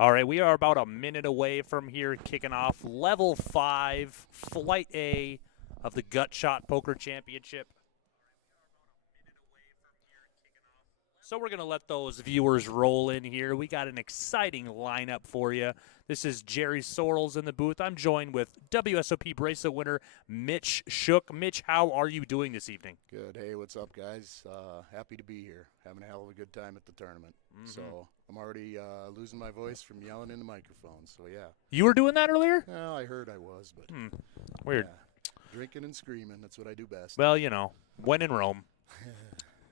All right, we are about a minute away from here kicking off Level 5, Flight A of the Gut Shot Poker Championship. So we're going to let those viewers roll in here. We got an exciting lineup for you. This is Jerry Sorrells in the booth. I'm joined with WSOP Bracelet winner Mitch Shook. Mitch, how are you doing this evening? Good. Hey, what's up, guys? Happy to be here. Having a hell of a good time at the tournament. So I'm already losing my voice from yelling in the microphone. So, yeah. You were doing that earlier? Well, I heard I was, but Weird. yeah, drinking and screaming, that's what I do best. Well, you know, when in Rome.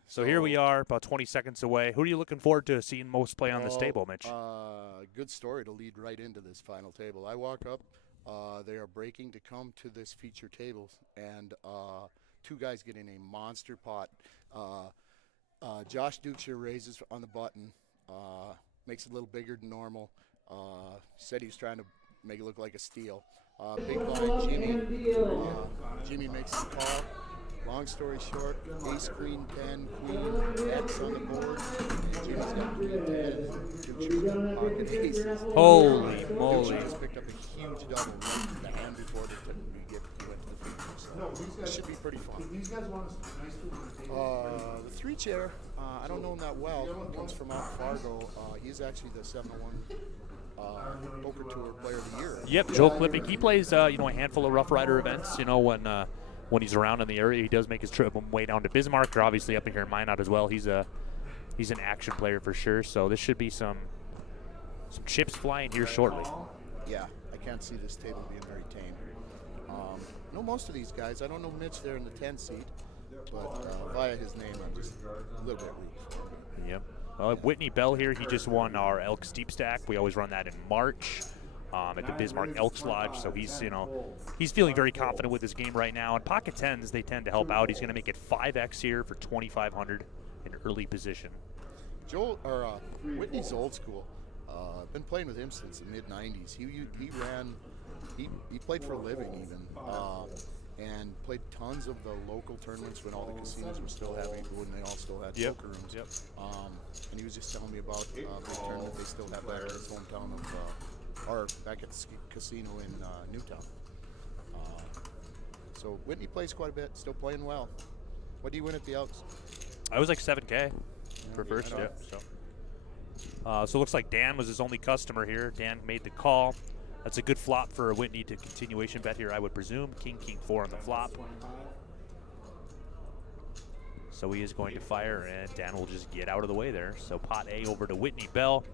So here we are, about 20 seconds away. Who are you looking forward to seeing most play on this table, Mitch? Good story to lead right into this final table. I walk up. They are breaking to come to this feature table, and two guys getting a monster pot. Josh Dukeshire raises on the button, makes it a little bigger than normal. Said he was trying to make it look like a steal. Big blind Jimmy makes the call. Long story short, ace, queen, 10, queen, X on the board, and Jimmy's got queen 10, Duke's got pocket aces. Holy Duke moly. just picked up a huge double right in the hand before they went to the finger. So this should be pretty fun. The three chair, I don't know him that well. He comes from out Fargo. He's actually the 701 Poker Tour Player of the Year. Yep, Joel Klipping. He plays, a handful of Rough Rider events. When he's around in the area, he does make his trip way down to Bismarck, or obviously up in here in Minot as well. He's an action player for sure. So this should be some chips flying here shortly. Yeah, I can't see this table being very tame. Know most of these guys. I don't know Mitch there in the 10 seat, but via his name, I'm just a little bit weak. Yep. Whitney Bell here. He just won our Elks Deep Stack. We always run that in March. At the Bismarck Elks Lodge, so he's feeling very confident with his game right now. And pocket tens, they tend to help out. He's going to make it 5x here for 2,500 in early position. Whitney's old school. I've been playing with him since the mid '90s. He played for a living even, and played tons of the local tournaments when all the casinos were still having, when they all still had poker rooms. Yep. And he was just telling me about the tournament they still have back in his hometown of. Or back at the casino in Newtown. So Whitney plays quite a bit, still playing well. What do you win at the Elks? I was like 7K for first, yeah. So it looks like Dan was his only customer here. Dan made the call. That's a good flop for Whitney to continuation bet here, I would presume. King, King 4 on the flop. So he is going to fire, and Dan will just get out of the way there. So pot A over to Whitney Bell.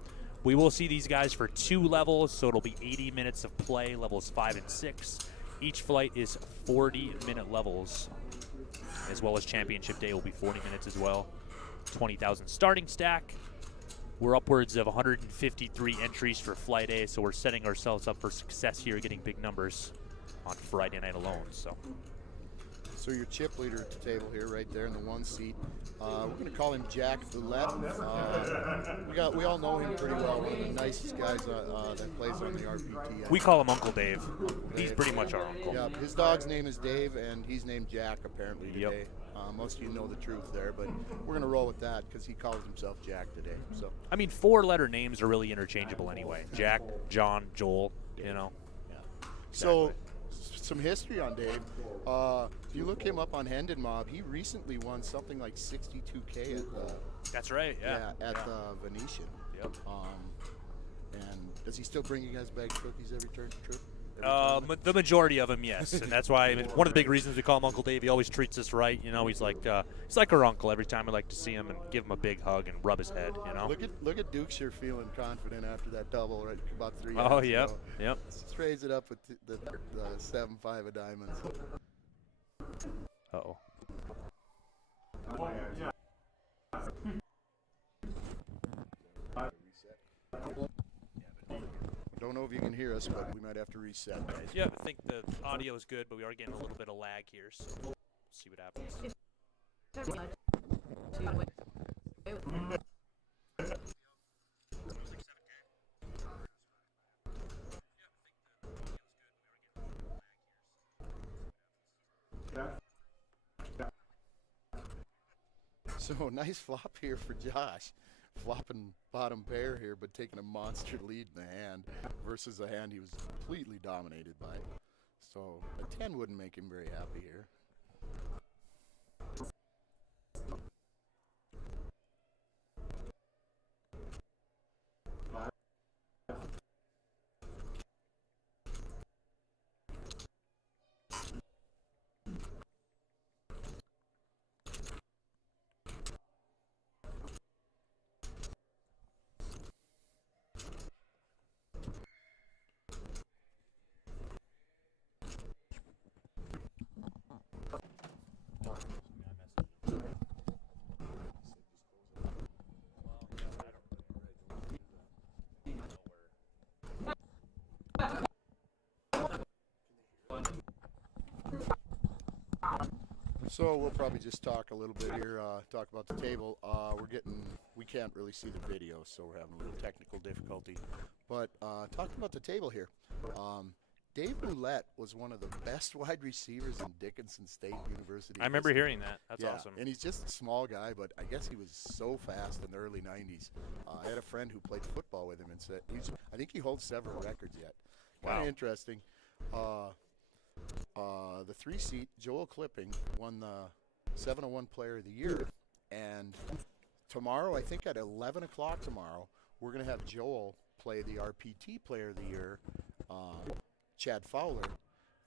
We will see these guys for 2 levels, so it'll be 80 minutes of play, levels 5 and 6. Each flight is 40-minute levels, as well as championship day will be 40 minutes as well. 20,000 starting stack. We're upwards of 153 entries for Flight A, so we're setting ourselves up for success here, getting big numbers on Friday night alone. So your chip leader at the table here, right there in the 1 seat. We're going to call him Jack Boulette. We all know him pretty well. One of the nicest guys that plays on the RPT. We call him Uncle Dave. He's pretty much our uncle. Yeah, his dog's name is Dave, and he's named Jack apparently today. Yep. Most of you know the truth there, but we're going to roll with that because he calls himself Jack today. So 4-letter names are really interchangeable anyway. Jack, John, Joel, Yeah. Exactly. So some history on Dave. If you look him up on Hendon Mob, he recently won something like 62K at the That's right, the Venetian. Yep. And does he still bring you guys bags cookies every trip? The majority of them, yes, and that's why one of the big reasons we call him Uncle Dave. He always treats us right. He's like our uncle. Every time we like to see him and give him a big hug and rub his head. Look at Dukeshire feing confident after that double, right? About 3 Oh, hands yep, ago. yep. Let's raise it up with the 7-5 of diamonds. Uh-oh. Don't know if you can hear us, but we might have to reset, guys. Yeah, I think the audio is good, but we are getting a little bit of lag here, so we'll see what happens. So nice flop here for Josh. flopping bottom pair here, but taking a monster lead in the hand versus a hand he was completely dominated by. So a 10 wouldn't make him very happy here. So we'll probably just talk a little bit here, talk about the table. We can't really see the video, so we're having a little technical difficulty. But talking about the table here, Dave Moulette was one of the best wide receivers in Dickinson State University. I remember hearing that. That's yeah, awesome. And he's just a small guy, but I guess he was so fast in the early 90s. I had a friend who played football with him and said, I think he holds several records yet. Kind of interesting. The 3-seat, Joel Clipping, won the 701 Player of the Year. And tomorrow, I think at 11 o'clock tomorrow, we're going to have Joel play the RPT Player of the Year, Chad Fowler.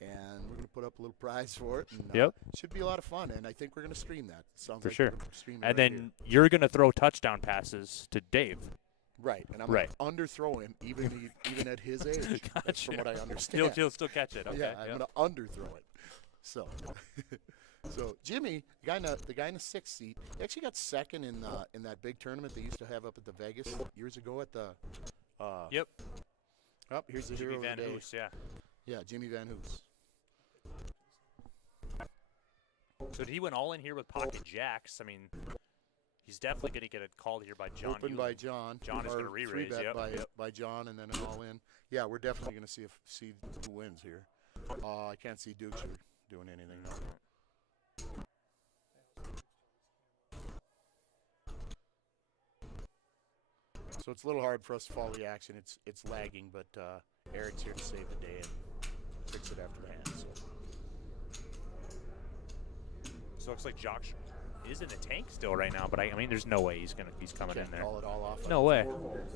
And we're going to put up a little prize for it. And, Yep. It should be a lot of fun, and I think we're going to stream that. Sounds For like sure. we're gonna stream it And right then here. you're going to throw touchdown passes to Dave. Right, and I'm Right. going to underthrow him even at his age. That's from what I understand. He'll still catch it. Okay. Yeah, I'm going to underthrow it. So, so Jimmy, the guy in the 6th seat, he actually got second in that big tournament they used to have up at the Vegas years ago at the. Yep. Oh, here's the Jimmy hero Van of the day. Hoos, yeah. Yeah, Jimmy Van Hoos. So did he went all in here with pocket jacks? I mean, he's definitely going to get a call here by John. Open by John. John is or going to re-raise. 3-bet Yep. by John, and then an all in. Yeah, we're definitely going to see who wins here. I can't see Dukes doing anything though. So it's a little hard for us to follow the action. It's lagging, but Eric's here to save the day and fix it after the hand. So it looks like Josh is in the tank still right now, but I mean, there's no way he's coming in there. Call it all off. No way.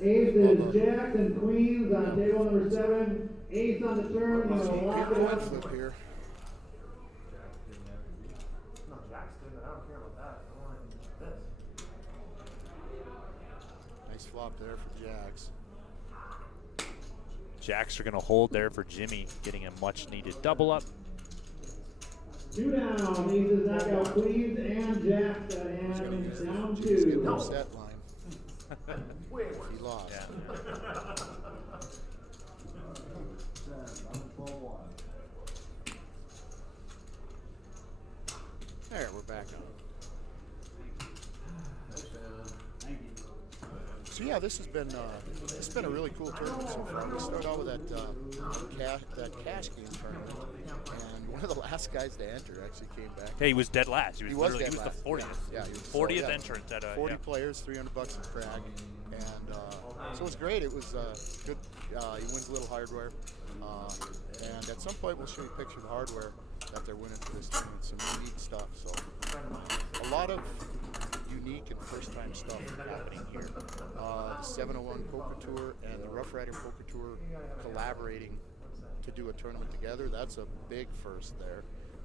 Aces, jacks, and queens on table number 7. Ace on the turn. We're gonna lock it Coin up. flip here. No, jacks, dude. I don't care about that. I want this. Nice flop there for Jags. Jacks are going to hold there for Jimmy, getting a much-needed double up. 2 down. Aces knock out queens and jacks at hand. Down Jimmy's getting 2. upset line. He lost. Yeah. There, we're back on. So yeah, this has been it's been a really cool tournament so far. We started out with that cash game tournament, and one of the last guys to enter actually came back. Hey, he was dead last. He was dead the last. 40th. Yeah, he was 40th entrant at 40 yeah. players, $300 in Prague, and so it was great. It was good. He wins a little hardware, and at some point we'll show you a picture of the hardware that they're winning for this tournament. Some unique stuff. So a lot of unique and first-time stuff happening here. The 701 Poker Tour and the Rough Rider Poker Tour collaborating to do a tournament together. That's a big first there,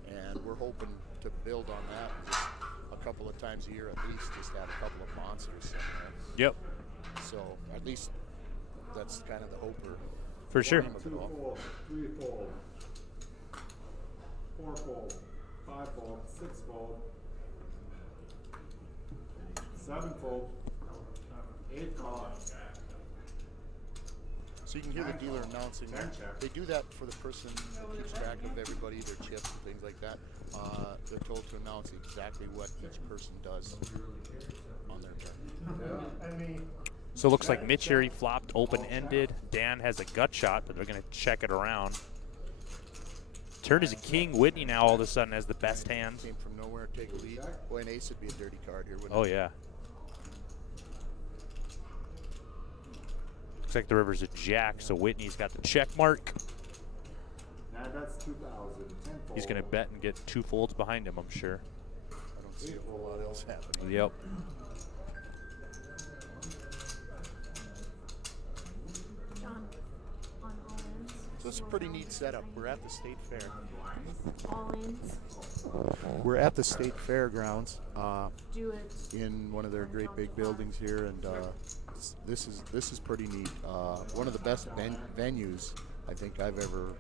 and we're hoping to build on that just a couple of times a year at least, just have a couple of monsters somewhere. Yep. So at least that's kind of the hope or For sure. aim of it all. 2-fold, 3-fold, 4-fold, 5-fold, 6-fold, 7-fold, 8-fold. So you can hear the dealer announcing. They do that for the person who keeps track of everybody, their chips and things like that. They're told to announce exactly what each person does on their turn. So it looks like Mitch here, he flopped open-ended. Dan has a gut shot, but they're going to check it around. Turned as a king. Whitney now all of a sudden has the best hand. Came from nowhere, take a lead. Boy, an ace would be a dirty card here, wouldn't Oh, it? yeah. like the river's a jack, so Whitney's got the check mark. Now that's 2,000. 10 fold. He's going to bet and get 2 folds behind him, I'm sure. I don't see a whole lot else happening. Yep. John, on all ends. So it's a pretty neat setup. We're at the state fair. All ends. We're at the state fairgrounds Do it. in one of their great big buildings here, and this is pretty neat. One of the best venues I think I've ever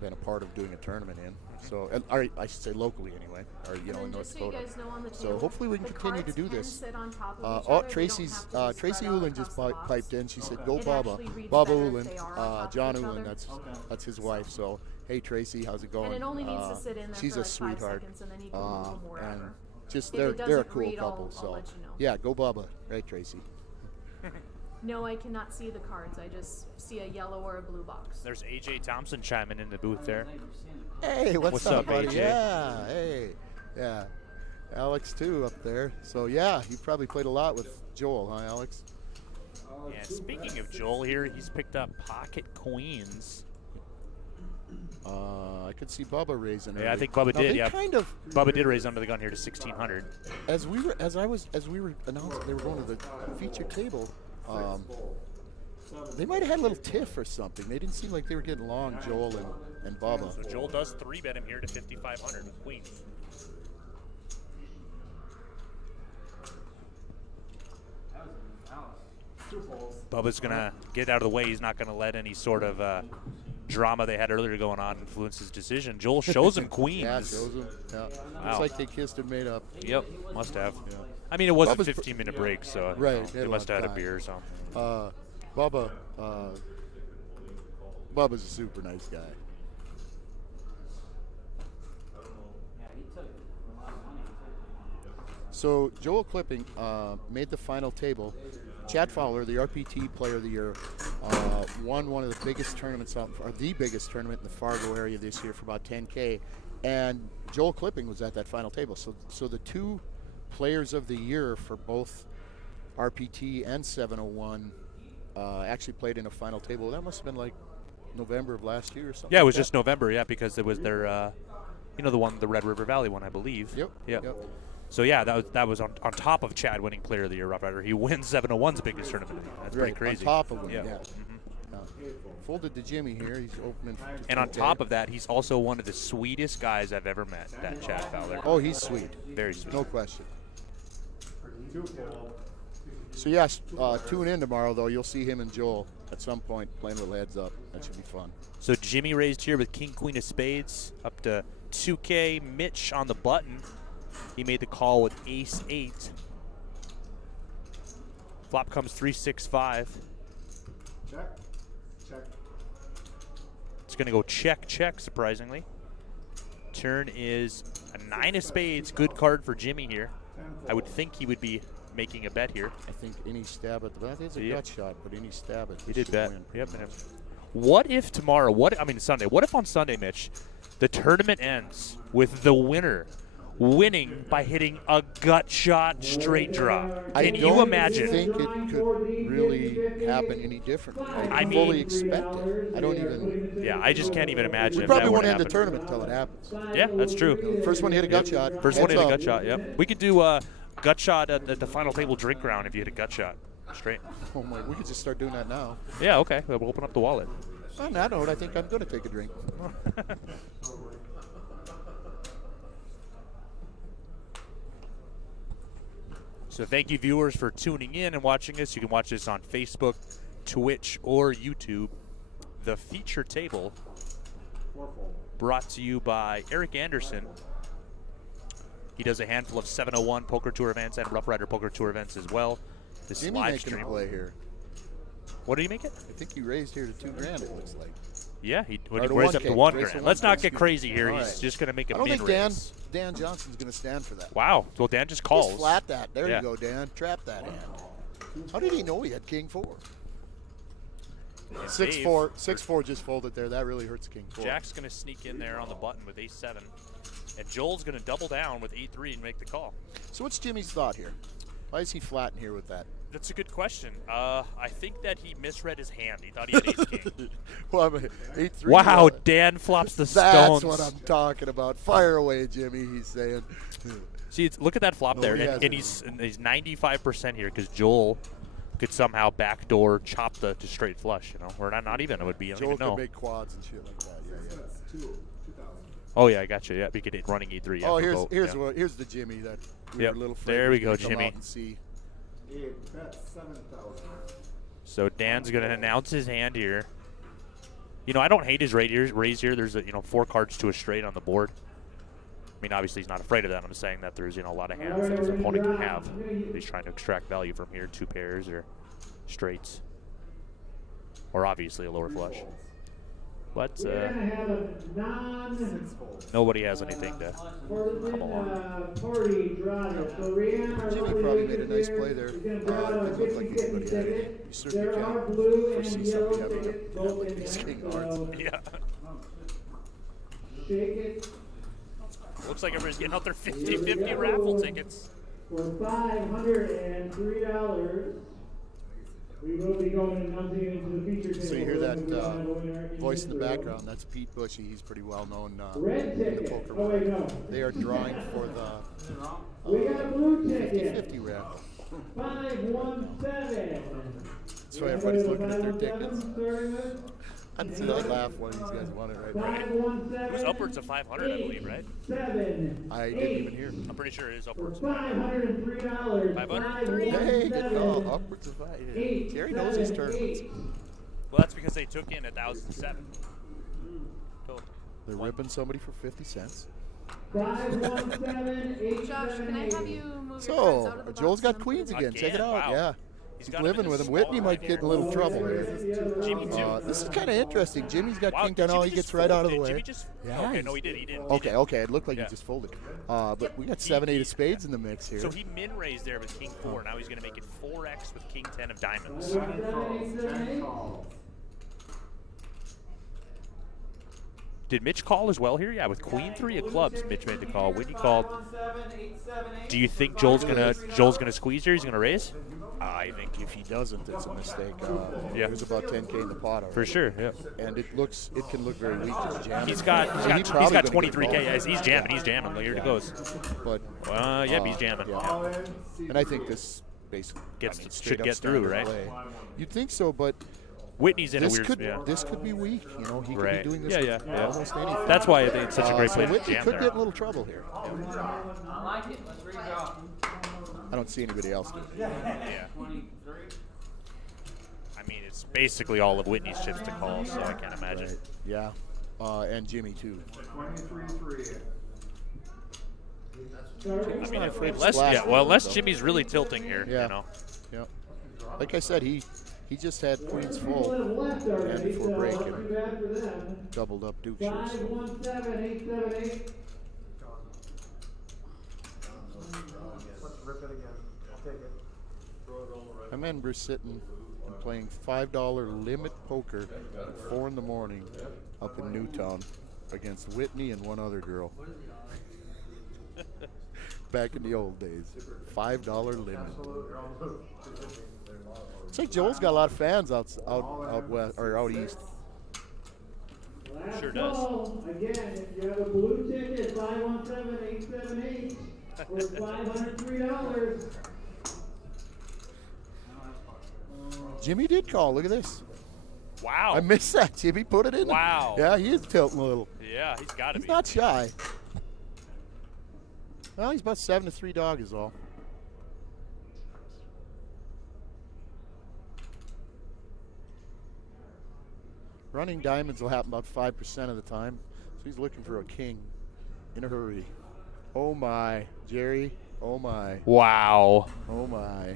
been a part of doing a tournament in. So, or I should say locally anyway, or And in then North just so you Dakota. guys know on the So table, hopefully we can the continue to cards do can this. sit on top of each other. They Tracy's don't have to Tracy spread out Ulan just across the box. piped in. She said, "Go It Baba, actually reads Baba better if Ulan, they are on top of John each Ulan. other. That's his wife. So, hey Tracy, how's it going? And it only needs to sit in there she's for a like 5 sweetheart. seconds, and then you can move them wherever. And just If they're it a doesn't cool read, couple. I'll So let you know. yeah, go Baba, right Tracy? No, I cannot see the cards. I just see a yellow or a blue box. There's AJ Thompson chiming in the booth there. Hey, what's up, buddy? AJ? Yeah, hey, yeah. Alex too up there. So yeah, you probably played a lot with Joel, huh, Alex? Yeah, speaking of Joel here, he's picked up pocket queens. I could see Bubba raising. Yeah, I early. think Bubba Now, did, they yeah. kind of Bubba did raise under the gun here to 1,600. as we were announcing they were going to the feature table. They might have had a little tiff or something. They didn't seem like they were getting along, Joel and Bubba. So Joel does 3-bet him here to 5,500 with queen. Bubba's going to get out of the way. He's not going to let any sort of drama they had earlier going on influence his decision. Joel shows him queens. Yeah, shows them. Yeah. Wow. Looks like they kissed and made up. Yep, must have. Yeah. I mean, it was a Bubba's 15-minute break, so Right, they had a must long have had a time. beer or something. Bubba's a super nice guy. So Joel Clipping made the final table. Chad Fowler, the RPT Player of the Year, won one of the biggest tournaments or the biggest tournament in the Fargo area this year for about 10K. And Joel Clipping was at that final table. So the 2 Players of the Year for both RPT and 701 actually played in a final table. That must have been like November of last year or something. Yeah, it was like just November, yeah, because it was their, the Red River Valley one, I believe. Yep. Yep. So yeah, that was on top of Chad winning Player of the Year, Rough Rider. He wins 701's biggest tournament. That's pretty Right, crazy. on top of him, Yeah. yeah. Folded to Jimmy here. He's opening. And on top of that, he's also one of the sweetest guys I've ever met, that Chad Fowler. Oh, he's sweet. Very sweet. No question. 2 fold. So yes, tune in tomorrow though. You'll see him and Joel at some point playing with heads up. That should be fun. So Jimmy raised here with King Queen of Spades up to 2K. Mitch on the button. He made the call with Ace 8. Flop comes 3-6-5. Check. Check. It's going to go check, check, surprisingly. Turn is a 9 of spades. Good card for Jimmy here. I would think he would be making a bet here. I think any stab at the bat is a Yeah. gut shot, but any stab at He this did should bet. win. Yep. What if tomorrow, Sunday, what if on Sunday, Mitch, the tournament ends with the winner winning by hitting a gut shot straight draw? I Can you don't imagine? think it could really happen any differently. I mean- fully expect it. I don't even. Yeah, I just can't even imagine We if probably that won't would end the happen. tournament until it happens. Yeah, that's true. First one hit a gut shot. First one heads hit a up. gut shot, yep. We could do a gut shot at the final table drink round if you hit a gut shot straight. Oh my, we could just start doing that now. Yeah, okay. We'll open up the wallet. On that note, I think I'm going to take a drink. So thank you, viewers, for tuning in and watching us. You can watch this on Facebook, Twitch, or YouTube. The feature table 4 fold. brought to you by Eric Anderson. He does a handful of 701 Poker Tour events and Rough Rider Poker Tour events as well. This Jimmy live making a stream. play here. What did he make it? I think he raised here to $2,000. It looks like. Yeah, he Or raised to up 1K. to 1 Raised to grand. Let's 1K, not get excuse me. crazy here. All He's right. just going to make a I don't mid think raise. Dan Johnson's going to stand for that. Wow. Well, Dan just calls. Just flat that. There Yeah. you go, Dan. Trap that hand. How did he know he had King 4? And 6-4. Dave, 6-4 just folded there. That really hurts King 4. Jack's going to sneak in there on the button with ace-7. And Joel's going to double down with 8-3 and make the call. So what's Jimmy's thought here? Why is he flatting here with that That's a good question. I think that he misread his hand. He thought he had ace king. Well, I mean, 8-3. Wow, Dan flops the That's stones. what I'm talking about. Fire away, Jimmy, he's saying. See, look at that flop No, there, he and hasn't. he's 95% here because Joel could somehow backdoor chop the to straight flush. You know, or not even. It would be. I don't Joel even know. could make quads and shit like that. Yeah, yeah. That's 2,000. Oh yeah, I got you. Yeah, we could hit running E3. Yeah, Oh, for both, yeah. here's the Jimmy that we Yep. were a little afraid There we was gonna go, come Jimmy. out and see. 8, bet 7,000. So Dan's gonna announce his hand here. You know, I don't hate his raise here. There's 4 cards to a straight on the board. I mean, obviously he's not afraid of that. I'm saying that there's a lot of hands that his opponent can have. He's trying to extract value from here, 2 pairs or straights, or obviously a lower flush. But We're gonna have a non 6 folds. nobody has anything to. partisan party draw. So Rihanna, our Jimmy lovely probably made a waitress nice here, play there. is gonna draw It a didn't look like 50-50 anybody had it. ticket. You certainly There are can't blue and foresee yellow somebody having tickets a both in ace there. king hearts. So Yeah. shake it Looks like everybody's getting out their 50-50 raffle tickets. for $503. We will be going and announcing into the feature table. So you hear that We will have a winner voice in the this round. background? That's Pete Bushy. He's pretty well known Red in the ticket. poker Oh, wait, world. no. They are drawing for the We got a blue ticket. 50 raffle. 517. So everybody's looking at their 517 tickets. starting with I'd see that laugh one of these guys won it right now. 517. It was upwards of 500, I believe, right? 7. I didn't even hear. I'm pretty sure it is For upwards. $503. 503? Hey, good call. Upwards of 5. Yeah. Jerry knows his tournaments. Well, that's because they took in 1,007. Total. They're ripping somebody for 50 cents. 517. Josh, can I have you move your cards out So, of the Joel's box got and queens put again. them Check it out. Wow. Yeah. He's He's got him living in with his him. Whitney small might right get in a here. little trouble here. Jimmy too. This is kind of interesting. Jimmy's got Wow, king ten. Jimmy Oh, he just gets right out of the folded. way. Jimmy just, Yeah, okay, he's- no, he did. He did. He Okay, did. okay. It looked like Yeah. he just folded. But we got 7-8 of spades in the mix here. So he min raised there with king 4. Now he's going to make it 4x with king 10 of diamonds. 10 calls. 10 calls. Did Mitch call as well here? Yeah, with queen 3 of clubs, Mitch made the call. Whitney called. Do you think Joel's gonna squeeze here? He's gonna raise? I think if he doesn't, it's a mistake. Yeah. He was about 10K in the pot already. For sure. Yeah. And it can look very weak just jamming. He's got So probably 23K. gonna Yes, he's jamming. He's jamming. Here it goes. But Yep, he's jamming. yeah. All in. See and I think this basically Gets- straight should up get through, standard right? play. You'd think so, but Whitney's in a this weird. could Yeah. this could be weak. You know, he could Right. be doing this Yeah, with yeah, yeah. almost anything. That's why I think it's such a great So play to Whitney jam could there. get in a little trouble here. I like it. Let's redraw. I don't see anybody else doing it. Yeah. 23. I mean, it's basically all of Whitney's chips to call, so I can't imagine. Right. Yeah. And Jimmy too. 23-3. Jimmy's not afraid to Unless, splash yeah, the well, board, unless though. Jimmy's really tilting here, Yeah. you know. Yeah. Like I said, he just had queens People that have full left already, before so break too and bad for them. doubled up Duke shoes. 517-878. Let's rip it again. I'll take it. I remember sitting and playing $5 limit poker at 4 in the morning up in Newtown against Whitney and one other girl. Back in the old days, $5 limit. It's like Joel's got a lot of fans out west or out east. Last Sure does. call. Again, if you have a blue ticket, 517-878 for $503. Jimmy did call. Look at this. Wow. I missed that. Jimmy put it in. Wow. Yeah, he is tilting a little. Yeah, he's got to He's be. not shy. Well, he's about 7-3 dog is all. Running diamonds will happen about 5% of the time. So he's looking for a king in a hurry. Oh my, Jerry. Oh my. Wow. Oh my.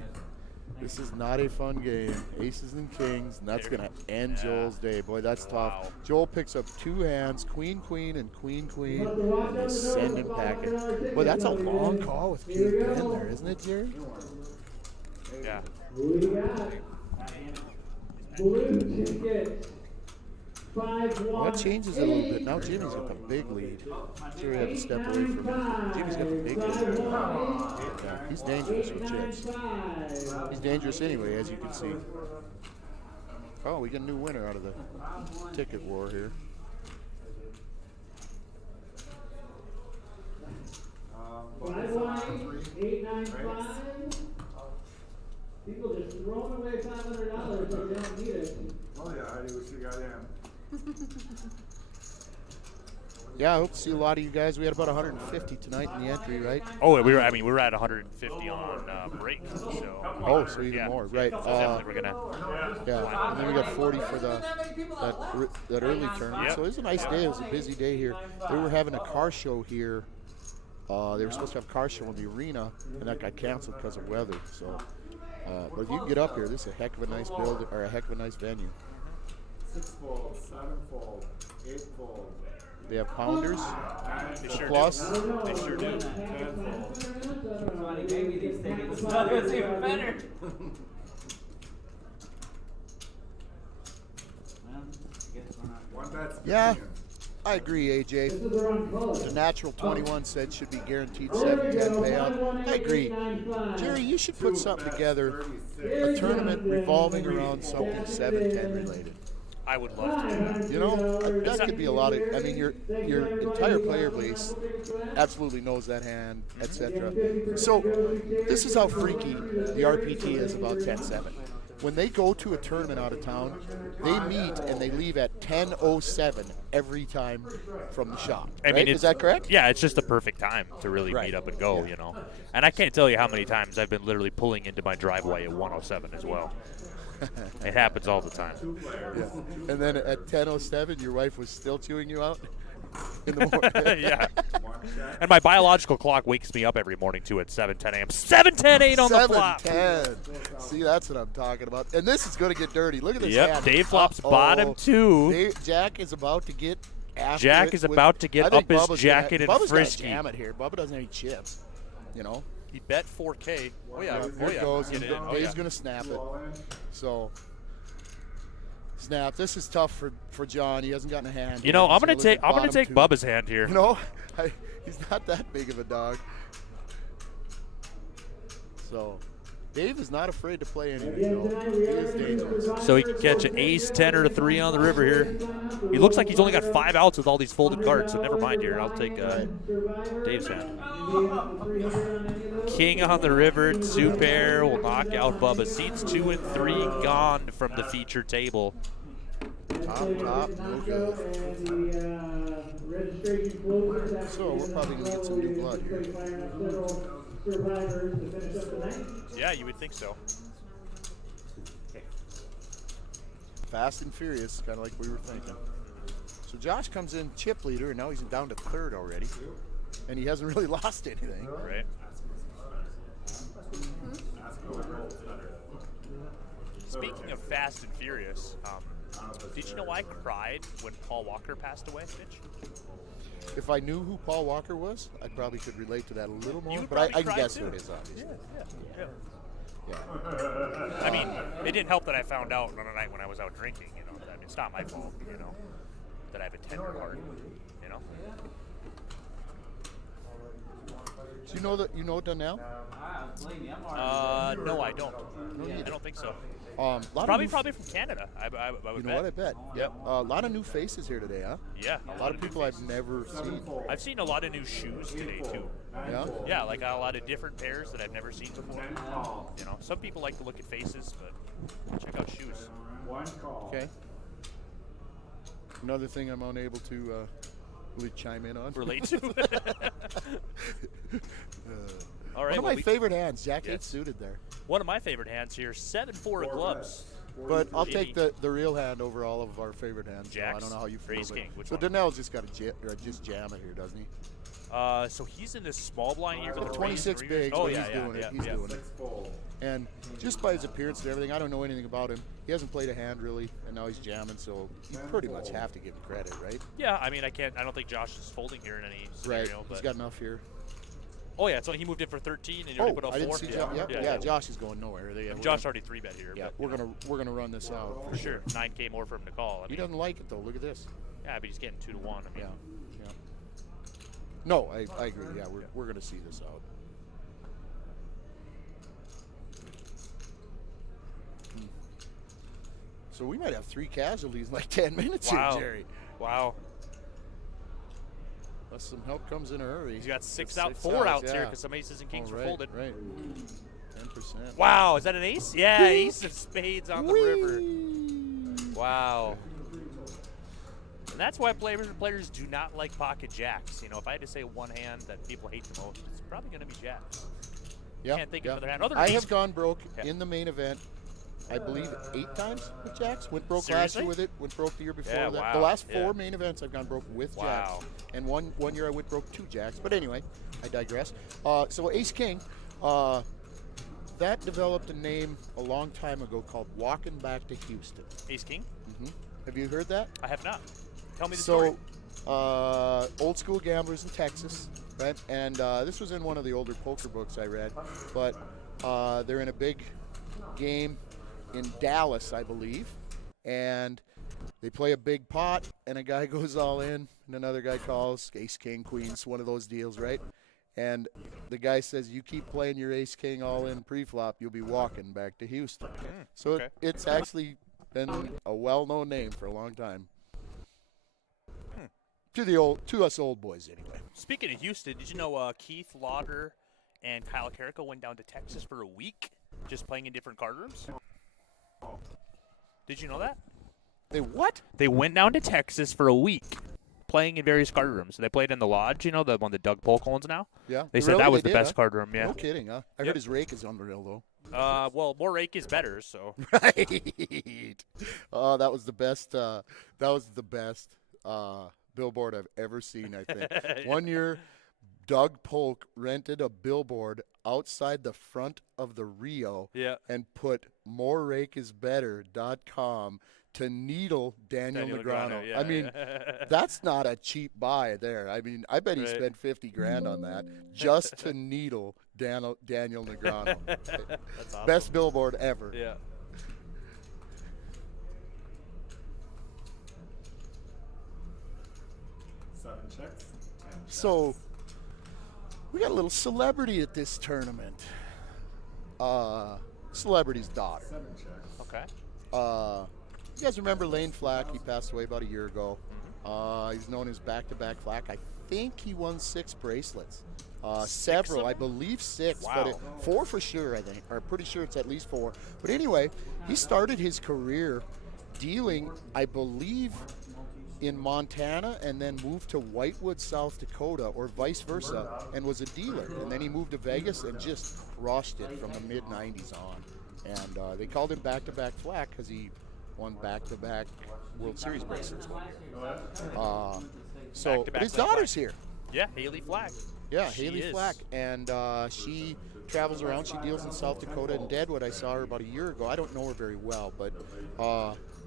This is not a fun game. Aces and kings, and that's going to end Yeah. Joel's day. Boy, that's Wow. tough. Joel picks up 2 hands, queen, queen, and queen, queen, and they send him packing. Boy, that's a long call with king 10 there, isn't it, Jerry? Yeah. Who do you got? Blue ticket. Well, that changes it a little bit. Now Jimmy's got the big lead. Sure, we had to step away from him. Jimmy's got the big lead. And, he's dangerous with chips. He's dangerous anyway, as you can see. Oh, we got a new winner out of the ticket war here. People just throwing away $500 but they don't need it. Oh yeah, Heidi, what you got in? Yeah, I hope to see a lot of you guys. We had about 150 tonight in the entry, right? Oh, we were at 150 on break. So. Oh, so even Yeah. more, right? So definitely we're gonna. Yeah, and then we got 40 for that early tournament. Yep. So it was a nice day. It was a busy day here. They were having a car show here. They were supposed to have a car show in the arena, and that got canceled because of weather. So, but if you can get up here, this is a heck of a nice build or a heck of a nice venue. 6-fold, 7-fold, 8-fold. They have pounders, They sure plus. do. They sure do. Somebody gave me these tickets. So it's even better. Well, I guess we're not. One bet's Yeah, 15. I agree, AJ. This is the wrong color. The natural 21 said should be guaranteed 7-10 payout. I agree. Jerry, you should put something together, a tournament revolving around something 7-10 related. I would love to. You know, that could be a lot of. I mean, your entire player base absolutely knows that hand, etc. So this is how freaky the RPT is about 10-7. When they go to a tournament out of town, they meet and they leave at 10:07 every time from the shop. I mean, right? Is that correct? Yeah, it's just the perfect time to really Right. meet up and go, you know. And I can't tell you how many times I've been literally pulling into my driveway at 107 as well. It happens all the time. Yeah. And then at 10:07, your wife was still chewing you out in the morning. Yeah. And my biological clock wakes me up every morning too at 7:10 a.m. 7:10 on the flop. 7-10. See, that's what I'm talking about. And this is going to get dirty. Look at this Yep, hand. Dave flops Uh-oh. bottom two. Jack is about to get after Jack it is with- about to get I think up his Bubba's jacket and Bubba's frisky. Bubba's got to jam it here. Bubba doesn't have any chips, you know. He bet 4K. Oh yeah, Here oh it yeah. goes. Get And it in. Oh, Dave's yeah. going to snap it. So, snap. This is tough for John. He hasn't gotten a hand. You know, He's I'm gonna look take at I'm gonna bottom take two. Bubba's hand here. You know, he's not that big of a dog. So, Dave is not afraid to play anything. You know. He is dangerous. So he can catch an ace, 10, or a 3 on the river here. He looks like he's only got 5 outs with all these folded cards, so never mind here. I'll take Dave's hand. King on the river, 2 pair will knock out Bubba. Seats 2 and 3 gone from the feature table. Top, no good. So we're probably going to get some new blood here. Yeah, you would think so. Fast and furious, kind of like we were thinking. So Josh comes in chip leader, and now he's down to 3rd already. And he hasn't really lost anything. Right. Speaking of Fast and Furious, did you know I cried when Paul Walker passed away, Mitch? If I knew who Paul Walker was, I probably could relate to that a little more. You would But I probably can cry guess too. who it is, obviously. Yeah. I mean, it didn't help that I found out on a night when I was out drinking. You know, that it's not my fault. You know, that I have a tender heart. You know. Do you know that you know Donnell? Believe me, I'm already No, I don't. either. I don't think so. Lot Probably of from Canada. I new, would you know bet. what I bet? Yep. A lot of new faces here today, huh? Yeah. A lot of people I've never seen. I've seen a lot of new shoes today too. Yeah. Yeah, like a lot of different pairs that I've never seen before. You know, some people like to look at faces, but check out shoes. One call. Okay. Another thing I'm unable to really chime in on. Relate to. All right. One of well, my favorite hands. Jack Yes. 8 suited there. One of my favorite hands here, 7-4 of clubs. But I'll Jimmy. take the real hand over all of our favorite hands. So I Jacks, don't know how you feel. Race but- King, which so one? Donnell's just got to just jam it here, doesn't he? So he's in this small blind here for the 26 raise. bigs, Oh but yeah, he's yeah, doing it. yeah, He's yeah. doing it. And just by his appearance and everything, I don't know anything about him. He hasn't played a hand really, and now he's jamming, so you pretty much have to give him credit, right? Yeah, I mean, I don't think Josh is folding here in any Right. scenario, He's but got enough here. Oh yeah, so he moved in for 13, and you already put up I 4. didn't see Josh. Yeah, Josh is going nowhere. And Josh already 3-bet here. Yeah, but, we're gonna run this out for sure. 9K more for him to call. I He mean, doesn't like it though. Look at this. yeah, but he's getting 2 to 1. I mean, Yeah. No, I agree. Yeah, we're gonna see this out. So we might have 3 casualties in like 10 minutes Wow. here, Jerry. Wow. Unless some help comes in a hurry. He's got 6 It's out, 6 4 outs yeah. here because some aces and kings Oh, were right, folded. Right. 10%. Wow, is that an ace? Yeah, ace of spades on the river. Wow. And that's why players do not like pocket jacks. You know, if I had to say one hand that people hate the most, it's probably going to be jacks. Yeah, Can't think yeah. of another hand. Other I ace- have gone broke Yeah. in the main event, I believe 8 times with jacks. Went broke last Seriously? year with it. Went broke the year before Yeah, that. wow. The last 4 Yeah. main events I've gone broke with Wow. jacks. And one year I went broke 2 jacks. But anyway, I digress. So Ace King, that developed a name a long time ago called Walking Back to Houston. Ace king? Have you heard that? I have not. Tell me the story. So, old school gamblers in Texas, right? And this was in one of the older poker books I read. But they're in a big game in Dallas, I believe. And they play a big pot, and a guy goes all in, and another guy calls ace, king, queens, one of those deals, right? And the guy says, you keep playing your ace, king all in pre-flop, you'll be walking back to Houston. So okay. it's actually been a well-known name for a long time. To us old boys, anyway. Speaking of Houston, did you know Keith Lauder and Kyle Carrico went down to Texas for a week just playing in different card rooms? Did you know that? They what? They went down to Texas for a week playing in various card rooms. They played in the Lodge, you know, the one that Doug Polk owns now. Yeah. They said Really? that was They the did, best huh? card room, yeah. No kidding, huh? I Yep. heard his rake is unreal, though. Well, more rake is better, so. Right. Oh, that was the best. That was the best billboard I've ever seen. I think one year, Doug Polk rented a billboard outside the front of the Rio Yeah. and put morerakeisbetter.com to needle Daniel Negreanu. yeah, I mean, yeah. that's not a cheap buy there. I mean, I bet he Right. spent 50 grand on that just to needle Daniel Negreanu. That's awesome. Best billboard ever. Yeah. Seven checks. So we got a little celebrity at this tournament. Celebrity's daughter. Seven checks. Okay. You guys remember Lane Flack? He passed away about a year ago. He's known as Back-to-Back Flack. I think he won 6 bracelets. Several, I believe 6, Wow. but 4 for sure, I think. Or pretty sure it's at least 4. But anyway, he started his career dealing, I believe, in Montana and then moved to Whitewood, South Dakota, or vice versa, and was a dealer. And then he moved to Vegas and just crushed it from the mid-90s on. And they called him Back-to-Back Flack because he won back-to-back World Series bracelets. So, but his Back-to-back daughter's here. Yeah, Haley Flack. Yeah, She Haley is. Flack. And she travels around. She deals in South Dakota and Deadwood. I saw her about a year ago. I don't know her very well, but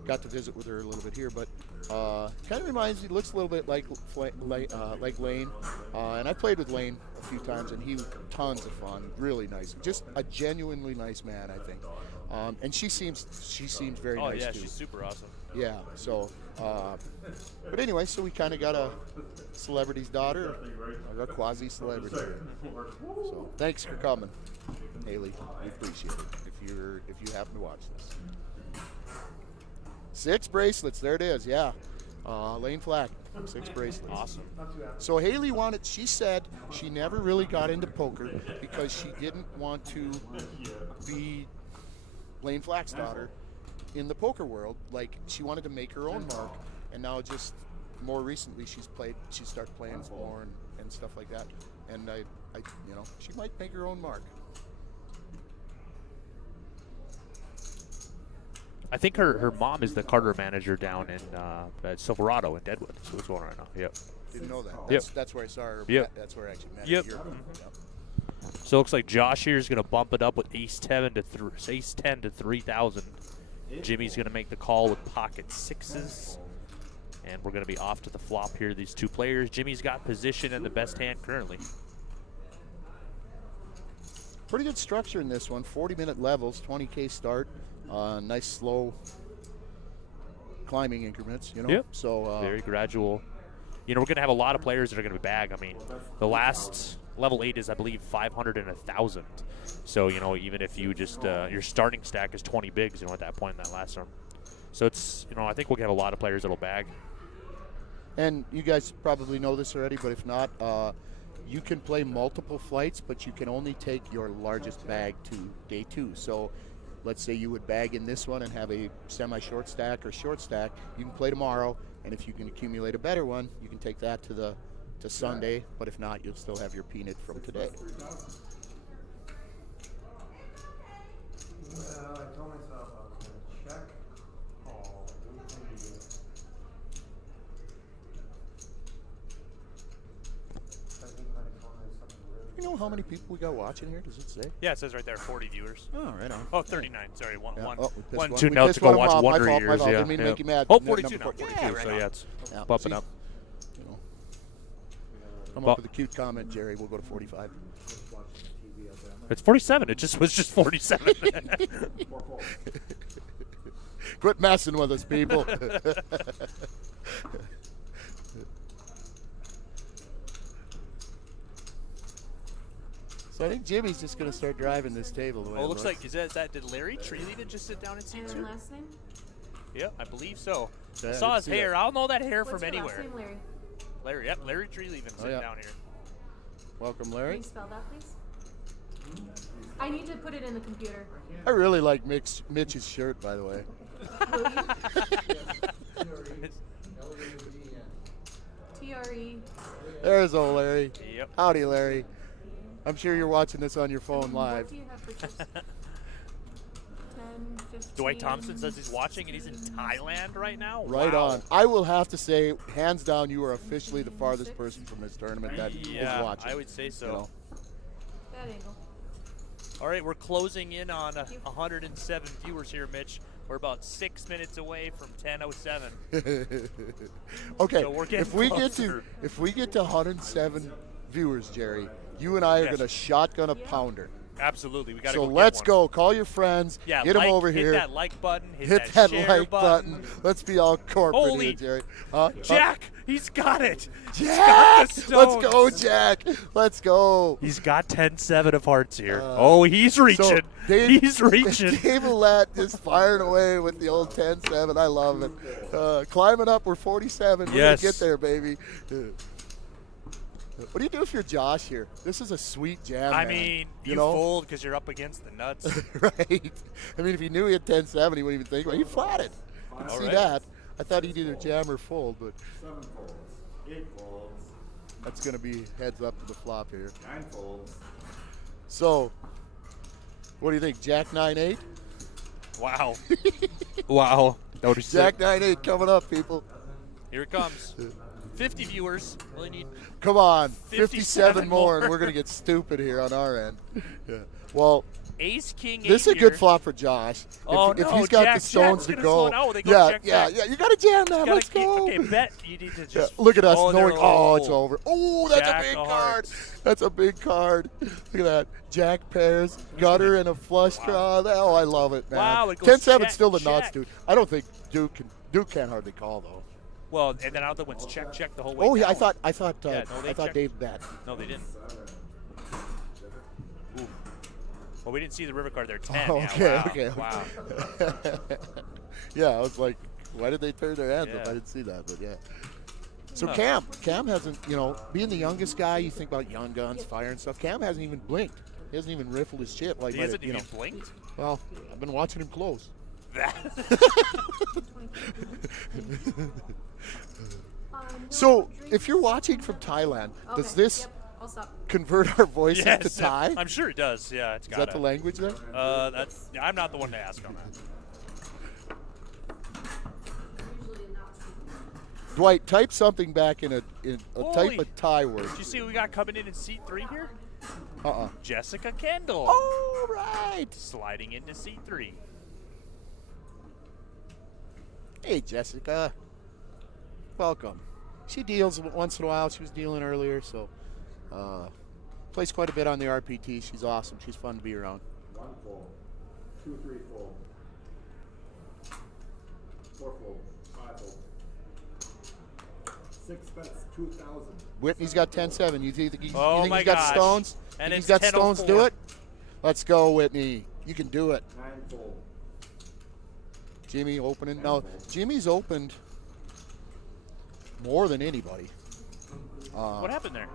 got to visit with her a little bit here. But kind of reminds me, looks a little bit like Lane. And I played with Lane a few times, and he was tons of fun. Really nice. Just a genuinely nice man, I think. And she seems very Oh, nice yeah, too. she's super awesome. Yeah, so, but anyway, so we kind of got a celebrity's daughter, or a quasi-celebrity. So, thanks for coming, Haley. We appreciate it. If you happen to watch this, 6 bracelets. There it is. Yeah, Lane Flack, 6 bracelets. Awesome. So Haley wanted. She said she never really got into poker because she didn't want to be Lane Flack's daughter in the poker world. Like, she wanted to make her own mark, and now just more recently she started playing some more and stuff like that. And I she might make her own mark. I think her mom is the Carter manager down in at Silverado in Deadwood. That's what's going on right now. Yep. Didn't know that. Yep. That's where I saw her. Yep. That's where I actually met Yep. her. Yep. So it looks like Josh here is going to bump it up with ace 10 to 3,000. Jimmy's going to make the call with pocket 6s. And we're going to be off to the flop here, these 2 players. Jimmy's got position and the best hand currently. pretty good structure in this one. 40-minute levels, 20K start, nice slow climbing increments. You know. Yep. So Very gradual. You know, we're going to have a lot of players that are going to bag. I mean, the last level 8 is, I believe, 500 and 1,000. So, you know, even if you just your starting stack is 20 bigs, you know, at that point in that last round. So it's, you know, I think we'll get a lot of players that'll bag. And you guys probably know this already, but if not, you can play multiple flights, but you can only take your largest bag to day 2. So let's say you would bag in this one and have a semi-short stack or short stack. You can play tomorrow, and if you can accumulate a better one, you can take that to Sunday. But if not, you'll still have your peanut from today. Well, I told myself I was going to check all intermediate. I think I told myself something really. You know how many people we got watching here? Does it say? Yeah, it says right there, 40 viewers. Oh, right on. Oh, 39. Sorry, one Yeah. one. Oh, we pissed One one- tune we out pissed to go one of watch them off. Wonder My fault, Years. my fault. Yeah, Didn't mean to yeah. make you mad. Oh, No, 42 number now. 42. 42. Right So on. yeah, it's Yeah, bumping see, up. You know, come Well- up with a cute comment, Jerry. We'll go to 45. It's 47. It just was just 47. Quit messing with us, people. So I think Jimmy's just going to start driving this table. The way Oh, it looks like, is that did Larry Treeleven just sit down in seat And 2? last name? Yeah, I believe so. Yeah, I I saw did his see hair. that. I don't know that hair What's from your last anywhere. name, Larry? Larry, yep, Larry Treeleven sitting yeah. down here. Welcome, Can Larry. you spell that, please? I need to put it in the computer. I really like Mitch's shirt, by the way. Will you? T-R-E. There's old Larry. Yep. Howdy, Larry. I'm sure you're watching this on your phone live. What do you have for chips? 10, 15. Dwight Thompson says he's watching and he's in Thailand right now. Right Wow. on. I will have to say, hands down, you are officially the farthest person from this tournament that is Yeah, watching. I would say so. You know? Bad angle. All right, we're closing in on 107 viewers here, Mitch. We're about 6 minutes away from 10:07. Okay, So we're getting if we closer. get to 107 viewers, Jerry, you and I are Yes. going to shotgun a pounder. Absolutely, we got to So go. let's get one. go. Call your friends. Yeah, get them like, over hit here. that like button. Hit Hit that share like button. Let's be all corporate Holy- here, Jerry. Huh? Jack, he's got it. He's Jack! got the Let's stones. go, Jack. Let's go. He's got 10-7 of hearts here. Oh, he's reaching. So he's reaching. Dave Ouellette just firing away with the old 10-7. I love it. Climbing up, we're 47. We're Yes. gonna get there, baby. What do you do if you're Josh here? This is a sweet jam. I man. mean, you know, fold because you're up against the nuts. right? I mean, if he knew he had 10-7, he wouldn't even think. Well, he flatted. I can All see right. that. I thought he'd either jam or fold, but 7 folds, 8 folds, that's gonna be heads up to the flop here. 9 folds. So, what do you think, Jack 9-8? Wow. Wow. Notice Jack 9-8 coming up, people. Here it comes. 50 viewers. Really need. Come on, 57 57 more, and more. we're gonna get stupid here on our end. Yeah. Well, Ace King. this is a 8 good here. flop for Josh. Oh, if no, he's got Jack, the stones Jack's to gonna go, slow down. They go yeah, check, yeah, check. yeah. You gotta jam that. Gotta Let's keep- go. Okay, bet you need to Yeah, just. look at us oh, knowing. they're- Oh, it's over. Oh, that's Jack a big of card. hearts. That's a big card. Look at that. Jack pairs, gutter, and a flush draw. Oh, I love it, man. Wow, it goes 10-7 check, still the nuts, check. dude. I don't think Duke can't hardly call though. Well, and then other ones check the whole way. Oh yeah, I down. thought Yeah, no, they I thought checked. Dave bet. No, they didn't. Ooh. Well, we didn't see the river card there. 10. Oh, Yeah, okay, wow. okay. Wow. Yeah, I was like, why did they turn their hands up? Yeah. I didn't see that, but yeah. So Huh. Cam hasn't, being the youngest guy, you think about young guns, fire and stuff. Cam hasn't even blinked. He hasn't even riffled his chip. Like, He hasn't even blinked. Well, I've been watching him close. So, if you're watching from Thailand, does this Yep, I'll stop. convert our voices to Yes, Thai? I'm sure it does. Yeah, it's Is got that the language there? That's. I'm not the one to ask on that. Dwight, type something back in a Holy- type of Thai word. Did you see who we got coming in seat 3 here? Jessica Kendall. Oh, right. Sliding into seat 3. Hey, Jessica. Welcome. She deals once in a while. She was dealing earlier, so Plays quite a bit on the RPT. She's awesome. She's fun to be around. 1 fold. 2, 3 fold. 4 fold. 5 fold. 6 bets, 2,000. Whitney's got 10-7. You think he's, Oh you think my he's got gosh. stones? And Think it's he's got stones to do 10:04. it? Let's go, Whitney. You can do it. 9 fold. Jimmy opening. No, Jimmy's opened more than anybody. What happened there?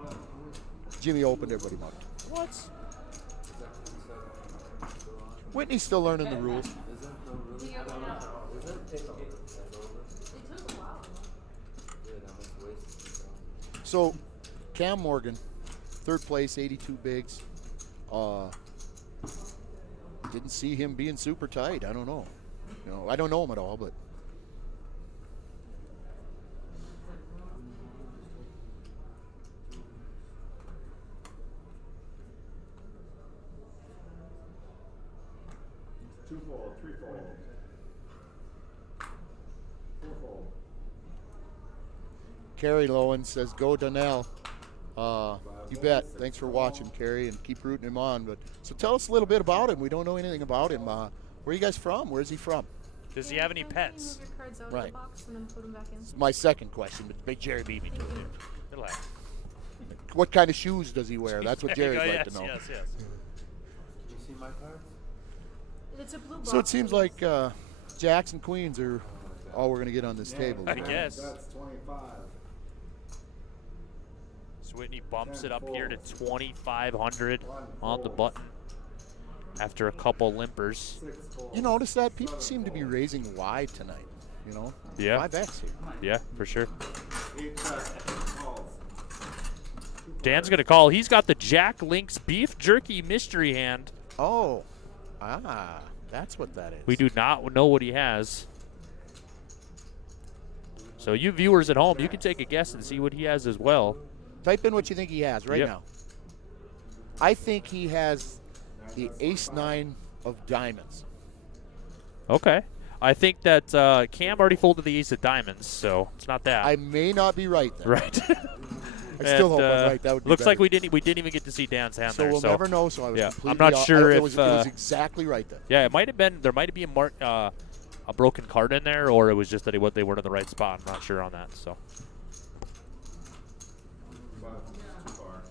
Jimmy opened, everybody mucked. What? Whitney's still learning the rules. It took a while. So, Cam Morgan, 3rd place, 82 bigs. Didn't see him being super tight. I don't know. You know, I don't know him at all, but Two fold, 3 fold. 4 fold. Carrie Lowen says, "Go Donnell." You bet. Thanks for watching, Carrie, and keep rooting him on. But so tell us a little bit about him. We don't know anything about him. Where are you guys from? Where's he from? Does he have any pets? Move your cards out of Right. the box and then put them back in. My second question, but Big Jerry beat me to it. Relax. What kind of shoes does he wear? That's what There you Jerry's go. like Yes, to know. yes, yes. Did you see my cards? It's a blue box. So it seems like Jacks and Queens are all we're going to get on this table. I guess. That's 25. So Whitney bumps it up here to 2,500 on the button after a couple limpers. 6 fold. You notice that? People seem to be raising wide tonight. You know? Yeah. 5X here. Yeah, for sure. 8 checks. Calls. Dan's going to call. He's got the Jack Links beef jerky mystery hand. Oh. That's what that is. We do not know what he has. So you viewers at home, you can take a guess and see what he has as well. Type in what you think he has right Yep. now. I think he has the ace-9 of diamonds. Okay. I think that Cam already folded the ace of diamonds, so it's not that. I may not be right there. right. I still hope I'm right. That would be looks like better. we didn't even get to see Dan's hand So there. we'll so never know. So I was yeah, completely I'm not sure it if was, it was exactly right then. yeah, it might have been there might be a broken card in there, or it was just that they weren't in the right spot. I'm not sure on that. So Too far.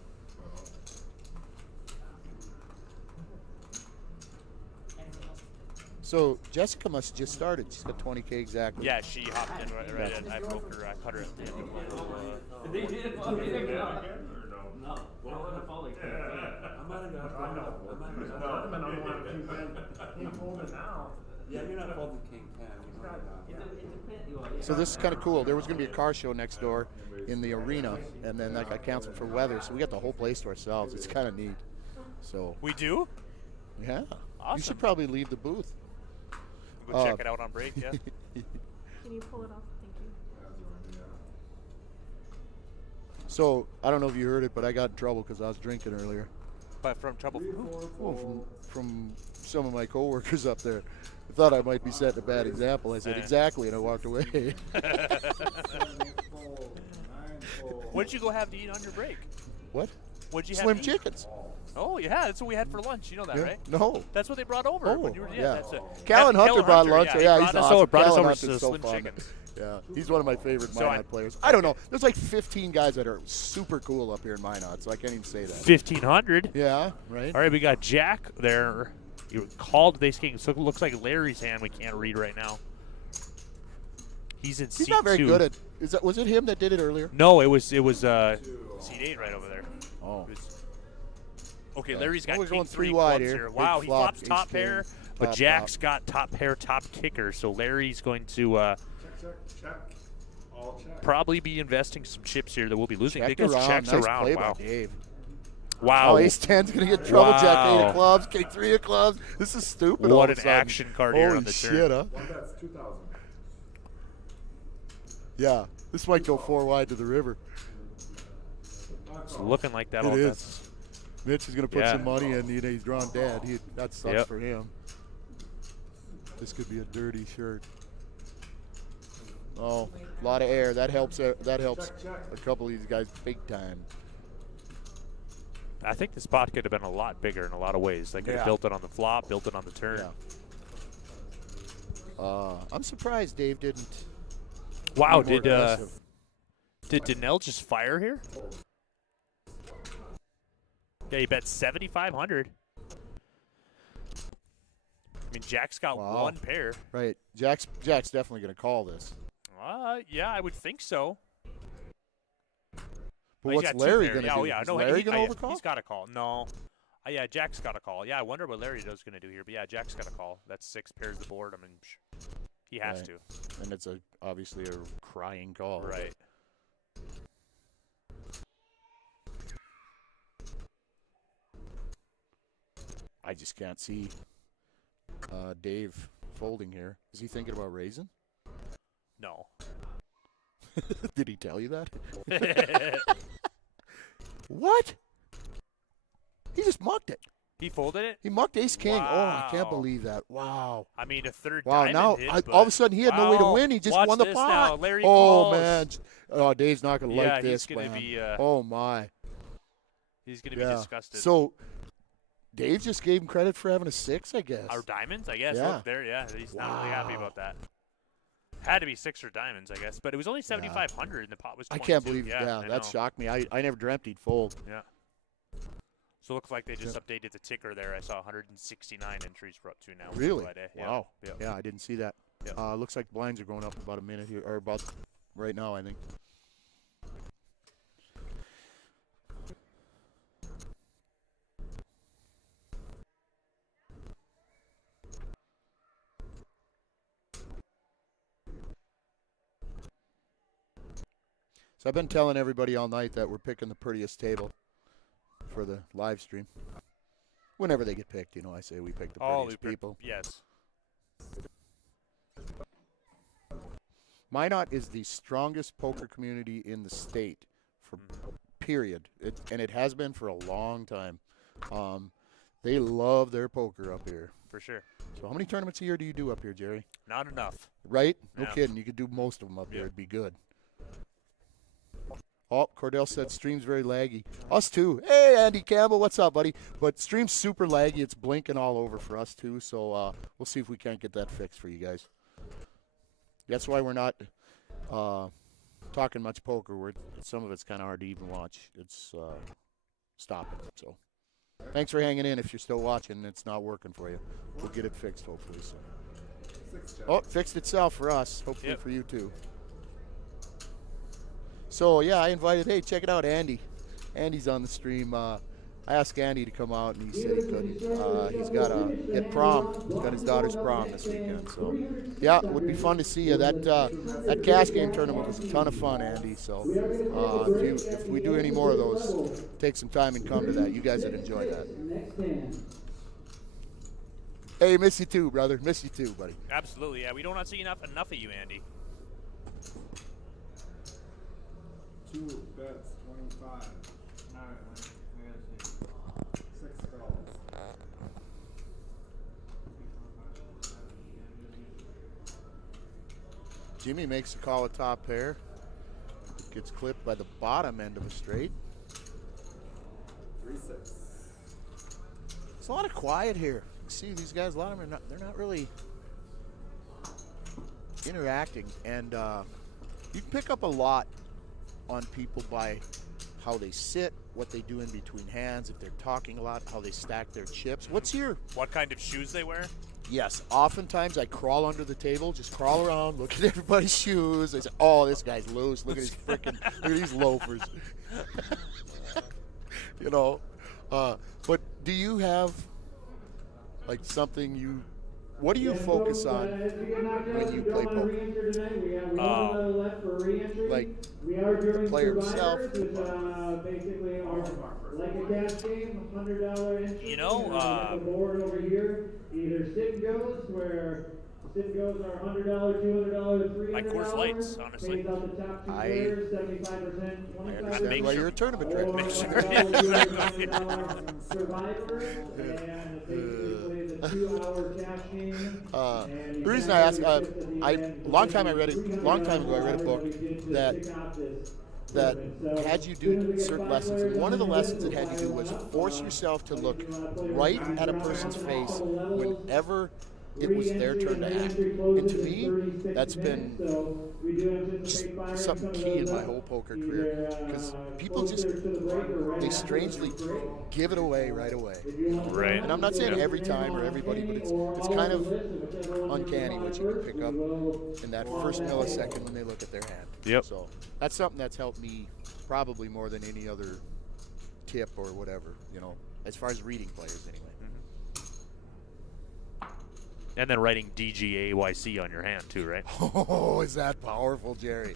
So Jessica must have just started. She's got 20K exactly. yeah, she hopped in right in. I broke her. I cut her at the end of They didn't fall either. Again, or no? No, I wouldn't fall like that. I know. No, but I'm one of King 10. He's holding now. Yeah, you're not folding King 10. It depends. So this is kind of cool. There was going to be a car show next door in the arena, and then that got canceled for weather. So we got the whole place to ourselves. It's kind of neat. So We do? yeah, you Awesome. should probably leave the booth. Go check it out on break. Yeah. Can you pull it off? Thank you. So I don't know if you heard it, but I got in trouble because I was drinking earlier. But from trouble from who? Well, from some of my coworkers up there. I thought I might be setting a bad example. I said Yeah. exactly, and I walked away. 7 fold. 9 fold. What did you go have to eat on your break? What? What'd you have Slim to eat? chickens. Oh yeah, that's what we had for lunch. You know that, Yeah. right? No. That's what they brought over. Oh, when you were, yeah. That's it. Callan Hunter brought lunch. Yeah, Yeah, he he's brought us awesome. over, brought us Callan over Hunter's to so Slim fun. Chickens. Yeah, he's one of my favorite So Minot players. I don't know. There's like 15 guys that are super cool up here in Minot, so I can't even say that. 1,500. Yeah, right? All right, we got Jack there. You called the ace king, so it looks like Larry's hand we can't read right now. He's in He's seat not very 2. good at. Was it him that did it earlier? No, it was seat 8 right over there. Oh. It was- okay, Yeah. Larry's got Well, we're king going 3 three wide clubs here. here. Big Wow, he flop, flops ace top king, pair, but top, Jack's got top pair, top kicker. So Larry's going to Check, check. All check. probably be investing some chips here that we'll be losing. Checked Because around. checks Nice around. play Wow. by Dave. Wow. Oh, ace 10's going to get in trouble. Jack 8 Wow. of clubs, king 3 of clubs. This is stupid. all What of an a sudden. action card here Holy on the turn. shit, huh? One bet's 2,000. Yeah, this might go 4 wide to the river. It's looking like that. It all is. bets. Mitch is going to put Yeah. some money in. You know, he's drawn dead. That sucks Yep. for him. This could be a dirty shirt. Oh, a lot of air. That helps. That helps Check, check. a couple of these guys big time. I think the spot could have been a lot bigger in a lot of ways. They could have Yeah. built it on the flop, built it on the turn. Yeah. I'm surprised Dave didn't. Wow, be more aggressive. did Donnell just fire here? Yeah, he bet 7,500. I mean, Jack's got Wow. one pair. Right. Jack's definitely going to call this. Yeah, I would think so. But He's what's got two Larry pair. going to Yeah, do? oh, yeah, Is no, Larry going to overcall? He's got a call. No. Yeah, Jack's got a call. Yeah, I wonder what Larry does going to do here. But yeah, Jack's got a call. That's 6 pairs the board. I mean, he has Right. to. And it's obviously a crying call. Right. I just can't see Dave folding here. Is he thinking about raising? No. Did he tell you that? What? He just mucked it. He folded it? He mucked ace king. Oh, I can't Wow. believe that. Wow. I mean, a third Wow, diamond now hit, all of a but- sudden he had no way to Wow. win. He just Watch won the this pot. now. Larry oh, calls. man. Oh, Dave's not going to Yeah, like this, he's gonna man. be, oh, my. He's going to be disgusted. So, Dave just gave him credit for having a 6, I guess. Our diamonds, I guess. Yeah. Look there, yeah. He's not really happy about that. Had to be 6 or diamonds, I guess. But it was only 7,500 and the pot was 22. I can't believe yeah, I that know. shocked me. I never dreamt he'd fold. Yeah. So it looks like they just updated the ticker there. I saw 169 entries we're up to now. Really? Friday. Yeah. Wow. Yep. Yeah, I didn't see that. Yep. Looks like blinds are going up about a minute here, or about right now, I think. So I've been telling everybody all night that we're picking the prettiest table for the live stream. Whenever they get picked, I say we pick the prettiest people. Yes. Minot is the strongest poker community in the state, for period. And it has been for a long time. They love their poker up here. For sure. So how many tournaments a year do you do up here, Jerry? Not enough. Right? No Yeah. kidding. You could do most of them up here. Yeah. It'd be good. Oh, Cordell said stream's very laggy. Us too. Hey, Andy Campbell, what's up, buddy? But stream's super laggy. It's blinking all over for us too. So we'll see if we can't get that fixed for you guys. That's why we're not talking much poker. Some of it's kind of hard to even watch. It's stopping. So thanks for hanging in. If you're still watching and it's not working for you, we'll get it fixed hopefully. So. Oh, it fixed itself for us. Hopefully Yep. for you too. So, yeah, I invited, hey, check it out, Andy. Andy's on the stream. I asked Andy to come out, and he said he couldn't. He's got at prom. He's got his daughter's prom this weekend. So, yeah, it would be fun to see you. That cash game tournament was a ton of fun, Andy. So, if we do any more of those, take some time and come to that. You guys would enjoy that. Hey, miss you too, brother. Miss you too, buddy. Absolutely, yeah. We do not see enough of you, Andy. 2 bets, 25. Alright, I gotta see. 6 calls. Jimmy makes a call at top pair. Gets clipped by the bottom end of a straight. 3-6. There's a lot of quiet here. You see these guys, a lot of them they're not really interacting. And you can pick up a lot on people by how they sit, what they do in between hands, if they're talking a lot, how they stack their chips. What's your... What kind of shoes they wear? Yes, oftentimes I crawl under the table, just crawl around, look at everybody's shoes. I say, oh, this guy's loose. Look at his freaking, look at these loafers. But do you have, like, something you, what do you focus on when you play poker? Like, the player himself? Basically, like a cash game, $100 entry. You know, the board over here, either sit and goes, where sit and goes are $100, $200, $300. Like Coors Lights, honestly. Pays out the top two I players, 75%, 25%. I understand make why sure- you're a tournament director. Or Make sure. $100 Survivor, and basically play the 2-hour cash game. And The reason I ask, long time ago I read a book that that had you do certain lessons. And one of the lessons it had you do was force yourself to look right at a person's face whenever it was their turn to act. And to me, that's been just something key in my whole poker career, because people just, they strangely give it away right away. Right. And I'm not saying every time or everybody, but it's kind of uncanny what you can pick up in that first millisecond when they look at their hand. Yep. So that's something that's helped me probably more than any other tip or whatever, you know, as far as reading players anyway. And then writing DGAYC on your hand too, right? Oh, is that powerful, Jerry?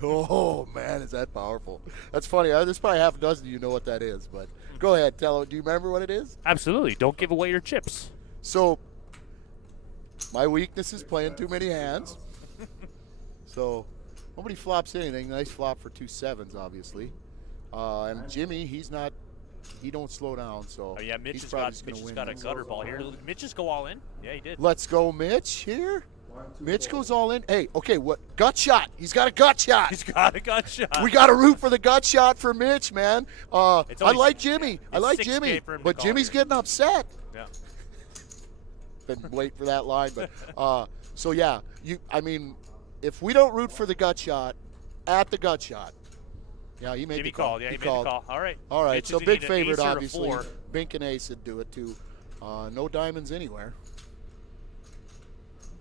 Oh, man, is that powerful. That's funny. There's probably half a dozen of you know what that is, but go ahead. Do you remember what it is? Absolutely. Don't give away your chips. So, my weakness is playing too many hands. So, nobody flops anything. Nice flop for 2 7s, obviously. And Jimmy, he don't slow down, so Oh yeah, Mitch he's has probably got, just gonna Mitch has win got a this. gutter ball here. Mitch just go all in? Yeah, he did. Let's go, Mitch, here. Mitch goes all in. Hey, okay, what? Gut shot. He's got a gut shot. He's got a gut shot. We got to root for the gut shot for Mitch, man. I It's always- like Jimmy. I it's like 6K Jimmy. for him to But call Jimmy's here. getting upset. Yeah. Been waiting for that line. But so, yeah, if we don't root for the gut shot at the gut shot, yeah, he made Jimmy the call. called. Yeah, he made called. the call. All right. All right, Mitch so is gonna big need an favorite, ace or a obviously. 4. Bink and Ace would do it, too. No diamonds anywhere.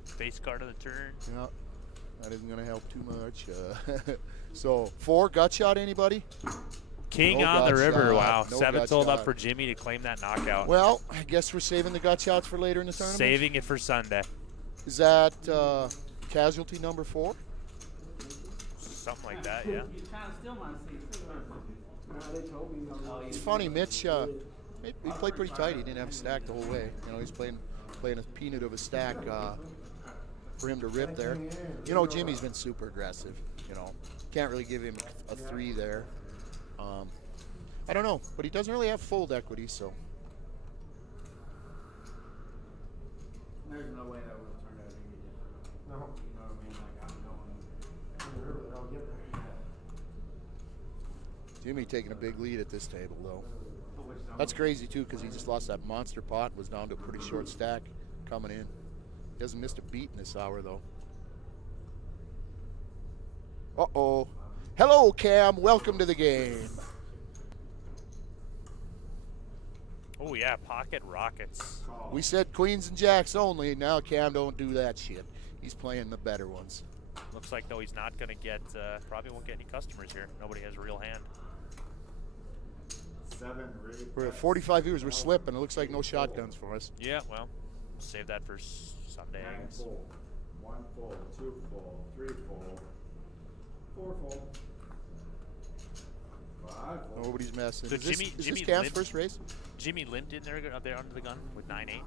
Face card of the turn. Yeah, that isn't going to help too much. So, 4 gut shot, anybody? King No on the gut river. shot. Wow. No 7 gut sold up shot. for Jimmy to claim that knockout. Well, I guess we're saving the gut shots for later in the tournament. Saving it for Sunday. Is that casualty number 4? Something like that, yeah. He's trying to steal my seat. It's funny, Mitch. He played pretty tight. He didn't have a stack the whole way. You know, he's playing a peanut of a stack for him to rip there. You know, Jimmy's been super aggressive. You know, can't really give him a 3 there. I don't know, but he doesn't really have fold equity, so. There's no way that would have turned out any different. No. You know what I mean? Like, I'm going. I'll get there. Jimmy taking a big lead at this table, though. That's crazy, too, because he just lost that monster pot, was down to a pretty short stack coming in. He hasn't missed a beat in this hour, though. Uh-oh. Hello, Cam. Welcome to the game. Oh, yeah. Pocket Rockets. We said queens and jacks only. Now Cam don't do that shit. He's playing the better ones. Looks like, though, he's not going to get, probably won't get any customers here. Nobody has a real hand. 7 rate. We're at 45 viewers. We're slipping. It looks like no shotguns for us. Yeah, well, we'll save that for Sunday, I 9 guess. full. 1 full. 2 full. 3 full. 4 full. 5 full. Nobody's messing. So Is this, Jimmy- is Jimmy this Cam's limped. first race? Jimmy limped in there up there under the gun with 9-8.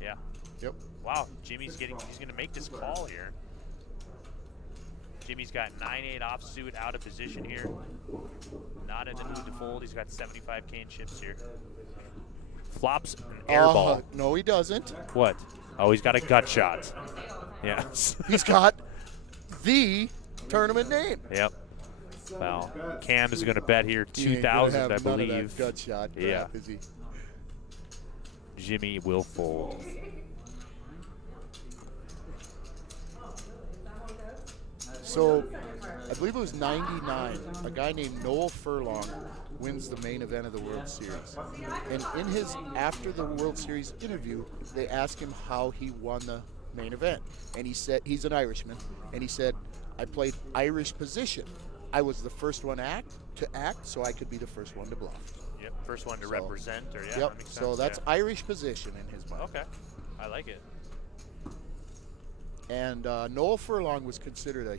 Yeah. Yep. Wow, he's going to make this call here. Jimmy's got 9-8 offsuit out of position here. Not in the mood to fold. He's got 75K in chips here. Flops an air ball. No, he doesn't. What? Oh, he's got a gut shot. Yeah. He's got the tournament name. Yep. Well, Cam is going to bet here He ain't gonna 2,000, have I none of that believe. gut shot Yeah. crap, is he? Jimmy will fold. So, I believe it was 99. A guy named Noel Furlong wins the main event of the World Series. And in his after the World Series interview, they asked him how he won the main event. And he said, he's an Irishman, and he said, I played Irish position. I was the first one to act, so I could be the first one to bluff. Yep, first one to So- represent, or yeah, that Yep, makes so sense, that's yeah. Irish position in his mind. Okay, I like it. And Noel Furlong was considered a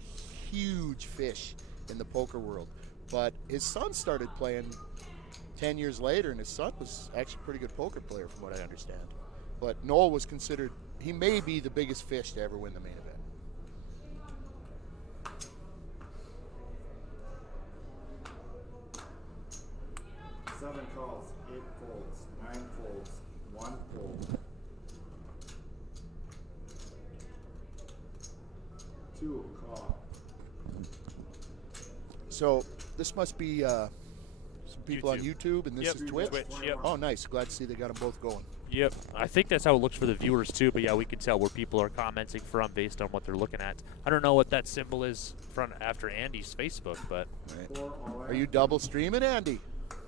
huge fish in the poker world. But his son started playing 10 years later, and his son was actually a pretty good poker player from what I understand. But Noel was considered, he may be the biggest fish to ever win the main event. Seven calls, 8 folds, 9 folds, 1 fold. 2 call. So this must be some people on YouTube, and this Yep, is Twitch? yep. Oh, nice. Glad to see they got them both going. Yep. I think that's how it looks for the viewers, too. But, yeah, we can tell where people are commenting from based on what they're looking at. I don't know what that symbol is front after Andy's Facebook, but. Are you double streaming, Andy?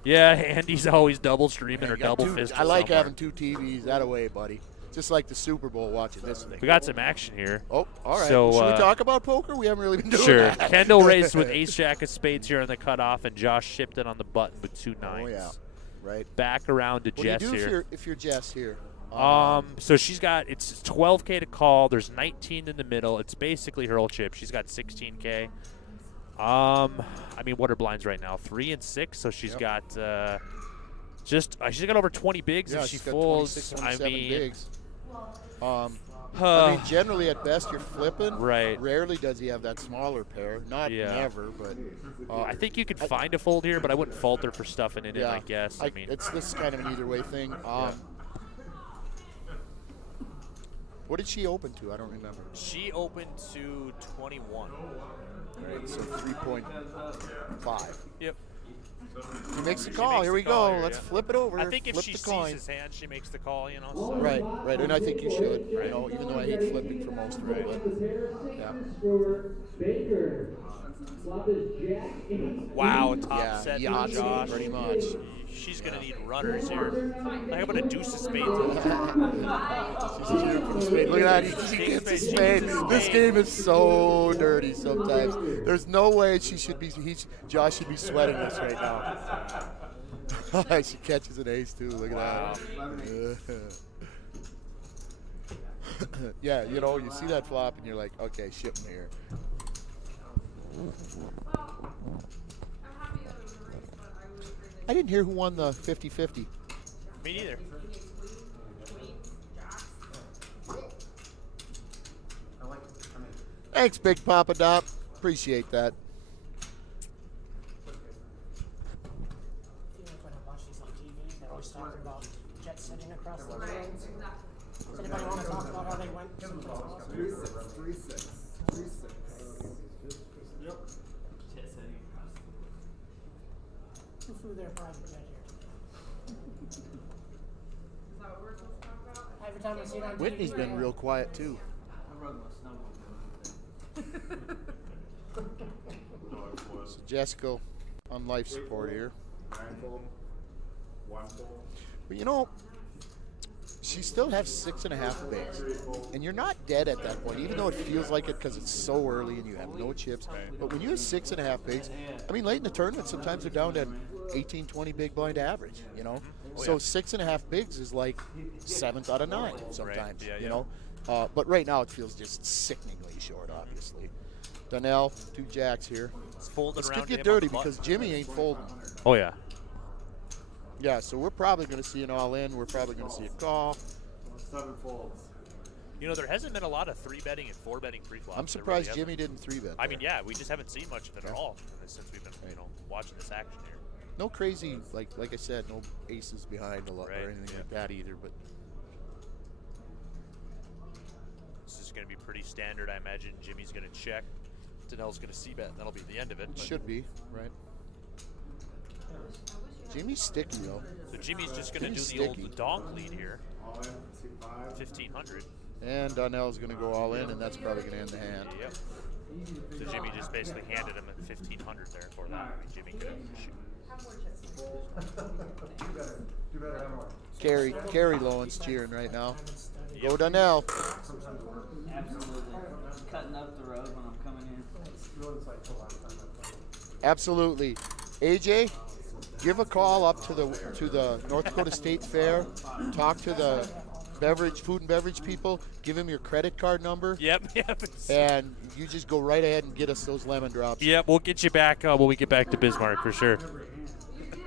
Yeah, Andy's always double streaming or You got double two- fisting I like somewhere. having two TVs. That away, buddy. Just like the Super Bowl watching this thing. We got some action here. Oh, all right. So, Should we talk about poker? We haven't really been doing Sure. that. Kendall raised with ace jack of spades here on the cutoff, and Josh Shipton on the button with 2 nines. Oh, yeah. Right. Back around to What Jess do you do here. if you're Jess here? So she's got, it's 12K to call. There's 19 in the middle. It's basically her old chip. She's got 16K. I mean, what are blinds right now? 3 and 6. So she's got she's got over 20 bigs Yeah, if she she's got folds. 26, I 27 mean, bigs. I mean, generally at best you're flipping. Right. Rarely does he have that smaller pair. Not Yeah. never, but I think you could find a fold here, but I wouldn't falter for stuffing it in. I guess. I mean, it's this kind of an either way thing. What did she open to? I don't remember. she opened to 21. Right, so 3.5. Yep. He makes the She call. makes Here the we call go. here, Let's yeah. flip it over. I think if flip she the sees coin. his hand, she makes the call. You know. So. Right, right, and I think you should. You know, even though I hate flipping for most of it. But, yeah. For Baker. Flop is Jack 8. Wow, top Yeah, set for Yahtzee, Josh. pretty much. She's gonna need runners here. Like, how about a deuce of spades? Look at that. He gets a spade. This game is so dirty sometimes. There's no way Josh should be sweating this right now. She catches an ace, too. Look at that. Yeah, you know, you see that flop and you're like, okay, ship him here. I didn't hear who won the 50-50. Me neither. Thanks, Big Papa Dop. Appreciate that. When I watch these on TV, they're always talking about jet setting across the road. Does anybody want to talk about how they went someplace else? 3-6. Yep. Who flew their private jet here? Every time I see it on TV, Whitney's been real quiet, too. So Jessica on life support here. 9 fold. 1 fold. But you know, she still has 6.5 bigs. And you're not dead at that point, even though it feels like it because it's so early and you have no chips. But when you have 6.5 bigs, I mean, late in the tournament, sometimes they're down to 18, 20 big blind average, you know? So 6.5 bigs is like 7th out of 9 sometimes, Yeah, you yeah. know? But right now it feels just sickeningly short, obviously. Donnell, 2 jacks here. It's folded This around could to get him on dirty the button. because Jimmy ain't folding. Oh yeah. Yeah, so we're probably going to see an all-in. We're probably going to see a call. 7 folds. You know, there hasn't been a lot of 3-betting and 4-betting pre-flops. I'm There surprised really Jimmy didn't 3-bet. I mean, yeah, we just haven't seen much of it at all since we've been, watching this action here. No crazy, like I said, no aces behind a lot Right, or anything yeah. like that either. But This is going to be pretty standard. I imagine Jimmy's going to check. Donnell's going to c-bet. That'll be the end of it. it but- should be, right? Jimmy's sticky, though. So Jimmy's just going to do Jimmy's the sticky. old donk lead here, All in. C5. 1,500. And Donnell's going to go all in, and that's probably going to end the hand. Yep. So Jimmy just basically handed him at 1,500 there for that. I mean, Jimmy could shoot. Carrie Lowen's cheering right now. Go Donnell. Absolutely. Cutting up the road when I'm coming in. Absolutely. AJ, give a call up to the North Dakota State Fair. Talk to the food and beverage people. Give them your credit card number. Yep. And you just go right ahead and get us those lemon drops. Yep, we'll get you back when we get back to Bismarck for sure.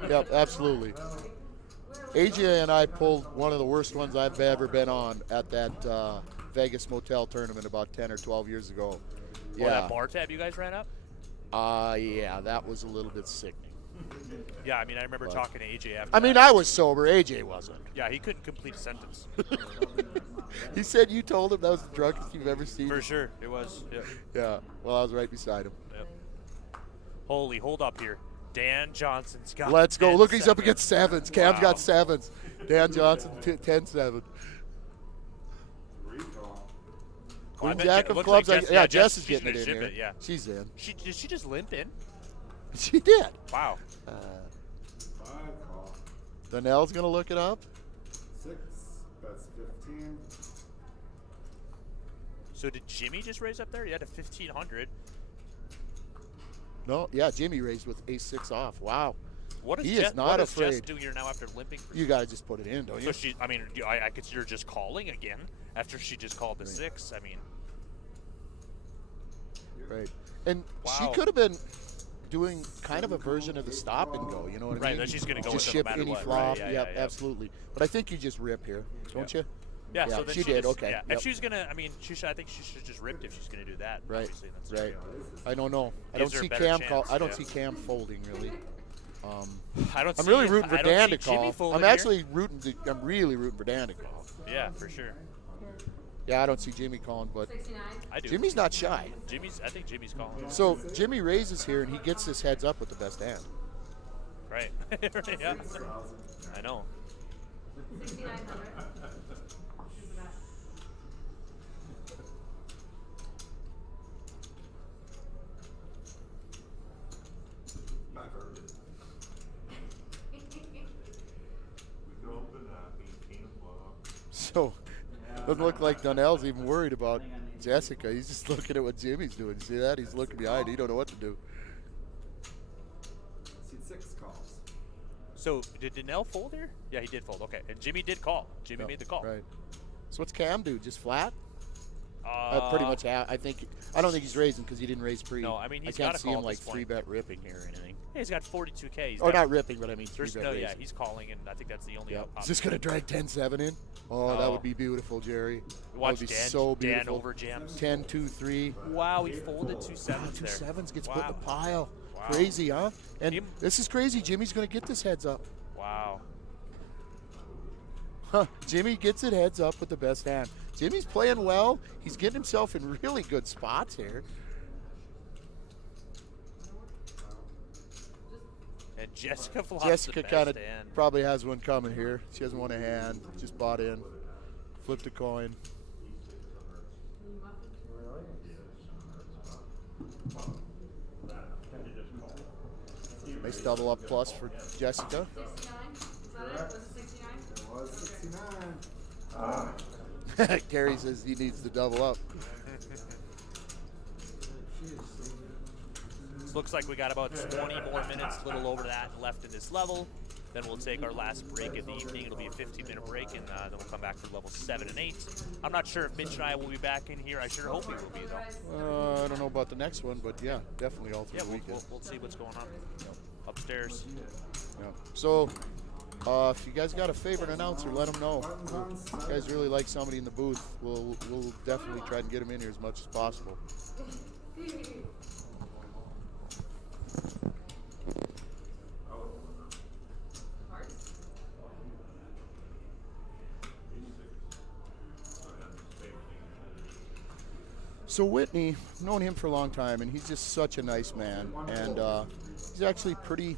Yep, absolutely. AJ and I pulled one of the worst ones I've ever been on at that Vegas motel tournament about 10 or 12 years ago. Yeah. That bar tab you guys ran up? Yeah, that was a little bit sickening. Yeah, I mean, I remember talking to AJ after I mean, that. I was sober. AJ wasn't. Yeah, he couldn't complete a sentence. He said you told him that was the drunkest you've ever seen. For sure, it was. Yep. Yeah, well, I was right beside him. Yep. Holy, hold up here. Dan Johnson's got Let's go. 10 Look, he's up sevens. against sevens. Cam's Wow. got sevens. Dan Johnson, 10-7. Recall. Well, I Queen bet Jack it of looks clubs. like yeah, Jess Jess is she's getting it gonna in ship here. yeah. She's in. Did she just limp in? She did. Wow. 5 call. Donnell's going to look it up. 6, bets 15. So did Jimmy just raise up there? He had a 1,500. No, yeah, Jimmy raised with ace-6 off. Wow. What is He Jess, is not what does Jess afraid. do here now after limping? For You got to just put it in, don't So you? she, I mean, I consider just calling again after she just called the 6. I mean, Right. And she Wow. could have been doing kind of a version of the stop and go, you know what I Right, mean? that she's gonna go just with it no ship matter any what, right, flop. yeah, Yep, yeah, yeah. absolutely. But I think you just rip here, don't you? yeah. Yeah, So then she did, just- okay, Yeah. yep. If she's gonna, I mean, I think she should just rip if she's gonna do that. Right, Obviously, that's right. I don't know. I Gives don't her a see better Cam chance, I don't yeah. see Cam folding really. I don't. I'm see, really rooting for I don't Dan see to Jimmy call. folding I'm here. actually I'm really rooting for Dan to call. Yeah, for sure. Yeah, I don't see Jimmy calling, but I do. Jimmy's not shy. I think Jimmy's calling. So Jimmy raises here and he gets this heads up with the best hand. Right. yeah. I know. 6,900. So doesn't look like Donnell's even worried about Jessica. He's just looking at what Jimmy's doing. See that? He's looking behind. He don't know what to do. Seat 6 calls. So did Donnell fold here? Yeah, he did fold. Okay, and Jimmy did call. Jimmy made the call. Right. So what's Cam do? Just flat? Uh, Pretty much. I don't think he's raising because he didn't raise pre. No, I mean, he's can't gotta see call him at like this point. 3-bet ripping here or anything. Hey, he's got 42K. He's Or got- not ripping, but I mean There's 3-bet no, raising. yeah, he's calling, and I think that's the only Yep. option. Is this gonna drag 10-7 in? Oh, that No. would be beautiful, Jerry. Watch that would be Dan, so Dan beautiful. over jams. 10-2-3. Wow, he folded 2 sevens Two there. sevens gets put in Wow. the pile. Wow. Crazy, huh? And Jim- this is crazy. Jimmy's gonna get this heads up. Wow. Huh. Jimmy gets it heads up with the best hand. Jimmy's playing well. He's getting himself in really good spots here. And Jessica flops Jessica the kind of best hand. probably has one coming here. She hasn't won a hand. Just bought in. Flipped a coin. Nice double up plus for Jessica. 69? Is that it? Was it 69? It was 69. Gary says he needs to double up. This looks like we got about 20 more minutes, a little over that left in this level. Then we'll take our last break of the evening. It'll be a 15-minute break, and then we'll come back for level 7 and 8. I'm not sure if Mitch and I will be back in here. I sure hope we will be, though. I don't know about the next one, but yeah, definitely all through Yeah, the weekend. we'll see what's going on upstairs. Yeah. So, if you guys got a favorite announcer, let them know. If you guys really like somebody in the booth, we'll definitely try and get them in here as much as possible. So Whitney, I've known him for a long time, and he's just such a nice man. And he's actually pretty,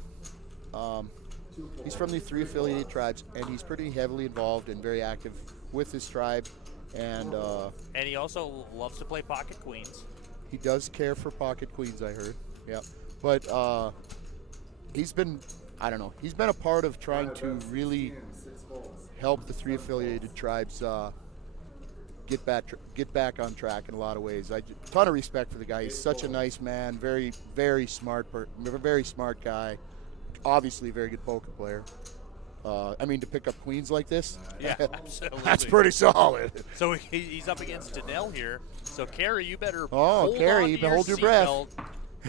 he's from the 3 affiliated tribes, and he's pretty heavily involved and very active with his tribe. And And he also loves to play pocket queens. he does care for pocket queens, I heard. Yeah. But he's been, I don't know, he's been a part of trying to really 6 folds. help the 3 affiliated tribes get back on track in a lot of ways. Ton of respect for the guy. He's such a nice man, very very smart guy. Obviously a very good poker player. I mean, to pick up queens like this, Yeah, absolutely. that's pretty solid. So he's up against Donnell here. So Carrie, you better Oh, Carrie, on you to better hold your seat breath. belt.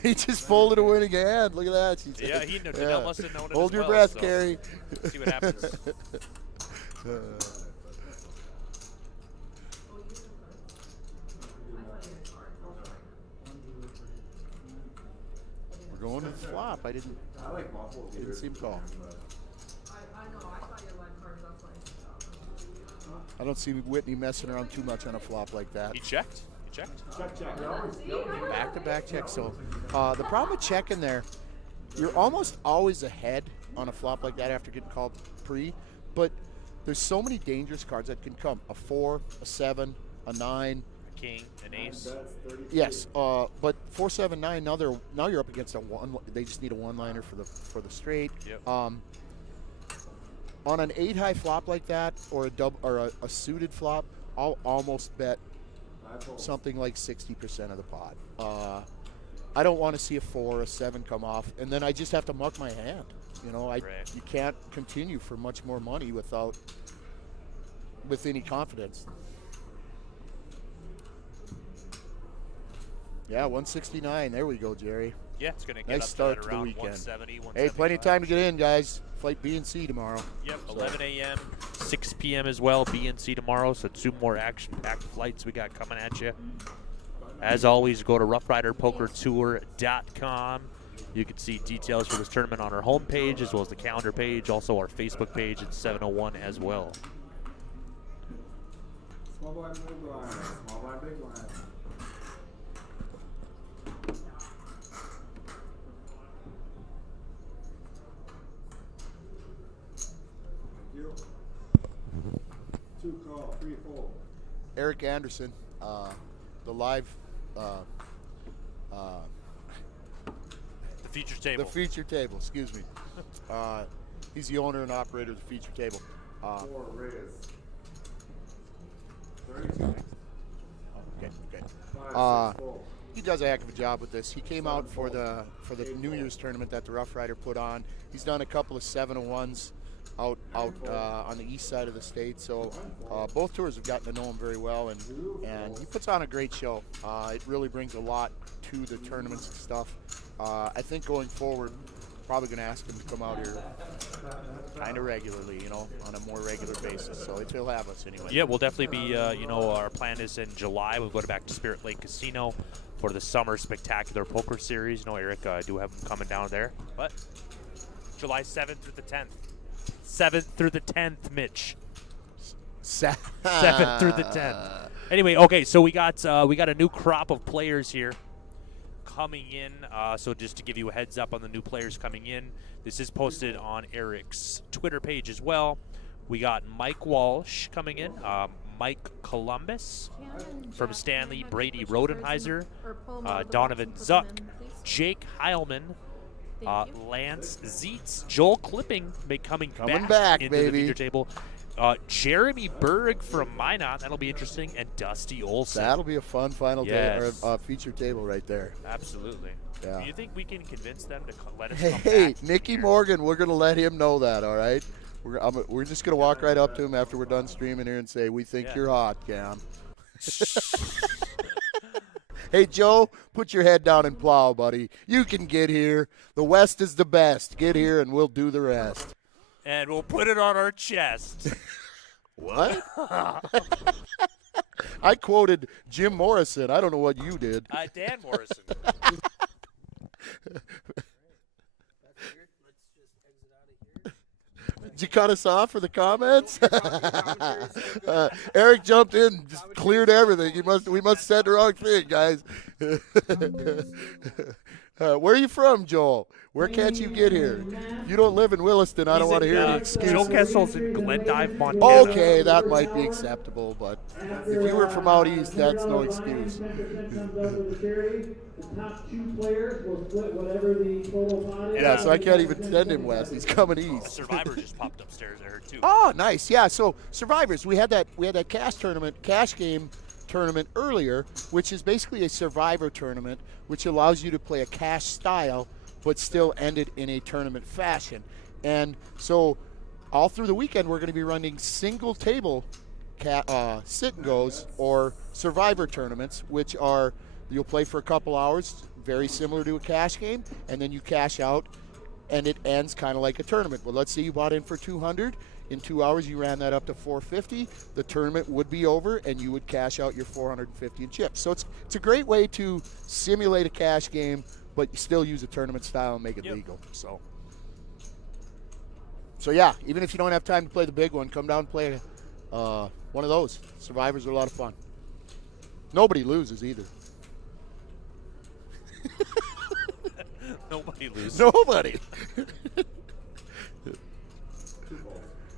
He just folded a winning hand. Look at that. She Yeah, said. Donnell must have known it Hold as your well, breath, so Carrie. see what happens. We're going to the flop. I didn't see him call. I don't see Whitney messing around too much on a flop like that. He checked. You checked? Check. Back-to-back checks. So the problem with checking there, you're almost always ahead on a flop like that after getting called pre, but there's so many dangerous cards that can come. A 4, a 7, a 9. A king, an ace. That's 32. Yes, but 4, 7, 9. Now you're up against a one. They just need a one-liner for the straight. Yep. On an 8-high flop like that, or a double or a suited flop, I'll almost bet Five folds. something like 60% of the pot. I don't want to see a 4 or a 7 come off, and then I just have to muck my hand. You know, Right. you can't continue for much more money with any confidence. Yeah, 169. There we go, Jerry. Yeah, it's going to get Nice up start to to that the around weekend. 170, Hey, plenty of 175. time to get in, guys. Fight B and C tomorrow. Yep, So- 11 a.m., 6 p.m. as well, B and C tomorrow. So 2 more action-packed flights we got coming at you. As always, go to roughriderpokertour.com. You can see details for this tournament on our homepage as well as the calendar page, also our Facebook page at 701 as well. Small blind, big blind. Small blind, big blind. Thank you. 2 call, 3 fold. Eric Anderson, the live, The feature table. the feature table. Excuse me. He's the owner and operator of the feature table. 4 raise. 32. Okay. 5, 6 fold. He does a heck of a job with this. He came out for the New Year's tournament that the Rough Rider put on. He's done a couple of 7-1s out on the east side of the state. So both tours have gotten to know him very well, and he puts on a great show. It really brings a lot to the tournaments and stuff. I think going forward, probably going to ask him to come out here kind of regularly, on a more regular basis. So he'll have us anyway. Yeah, we'll definitely be, our plan is in July. We'll go back to Spirit Lake Casino for the Summer Spectacular Poker Series. Eric, I do have him coming down there. What? July 7th through the 10th. 7th through the 10th, Mitch. 7th through the 10th. Anyway, okay, so we got a new crop of players here coming in. So just to give you a heads up on the new players coming in, this is posted on Eric's Twitter page as well. We got Mike Walsh coming in, Mike Columbus from Stanley, Brady Rodenheiser, Donovan Zuck, Jake Heilman, Lance Zeitz, Joel Clipping coming back into baby. the feature table. Jeremy Berg from Minot, that'll be interesting, and Dusty Olson. That'll be a fun final day Yes. or feature table right there. Absolutely. Yeah. Do you think we can convince them to let us come Hey, back? Nicky Morgan, we're going to let him know that, all right? We're just going to walk right up to him after we're done streaming here and say, we think Yeah. you're hot, Cam. Hey, Joe, put your head down and plow, buddy. You can get here. The West is the best. Get here and we'll do the rest. And we'll put it on our chest. What? I quoted Jim Morrison. I don't know what you did. Dan Morrison. Did you cut us off for the comments? Eric jumped in, just cleared everything. We must have said the wrong thing, guys. Where are you from, Joel? Where can't you get here? You don't live in Williston. I don't want to hear any excuses. Joe Kessel's in Glendive, Montana. Okay, that might be acceptable, but if you were from out east, that's no excuse. 10% comes up with the charity. The top 2 players will split whatever the total pot is. Yeah, so I can't even send him west. He's coming east. Survivor just popped upstairs, I heard, too. Oh, nice. Yeah, so Survivors, we had that cash game tournament earlier, which is basically a Survivor tournament, which allows you to play a cash style, but still end it in a tournament fashion. And so all through the weekend, we're going to be running single table sit and goes or Survivor tournaments, which are you'll play for a couple hours, very similar to a cash game, and then you cash out, and it ends kind of like a tournament. Well, let's say you bought in for 200. In 2 hours, you ran that up to 450. The tournament would be over, and you would cash out your 450 in chips. So it's a great way to simulate a cash game, but still use a tournament style and make it legal. So yeah, even if you don't have time to play the big one, come down and play one of those. Survivors are a lot of fun. Nobody loses either. Nobody loses. Nobody.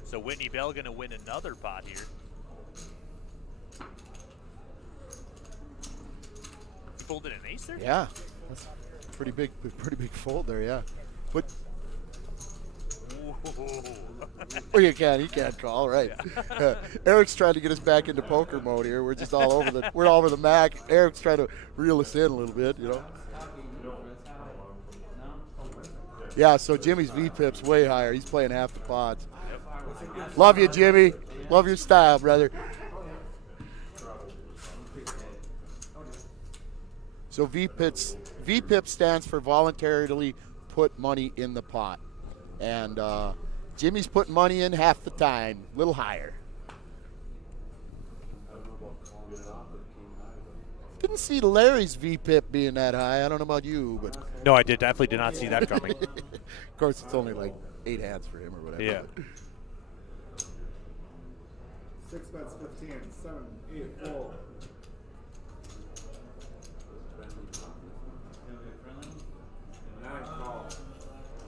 So Whitney Bell going to win another pot here. He folded an ace there? Yeah, that's pretty big fold there. Yeah, but well, you can't call, right? Eric's trying to get us back into poker mode here. We're just all over the Mac. Eric's trying to reel us in a little bit, you know. Yeah, so Jimmy's VPIP's way higher. He's playing half the pots. Love you, Jimmy. Love your style, brother. So VPIP stands for voluntarily put money in the pot. And Jimmy's putting money in half the time, a little higher. Didn't see Larry's VPIP being that high. I don't know about you, but No, I definitely did not see that coming. of course it's only like 8 hands for him or whatever. Yeah. 6 bets 15, 7, 8, fold. Nine calls.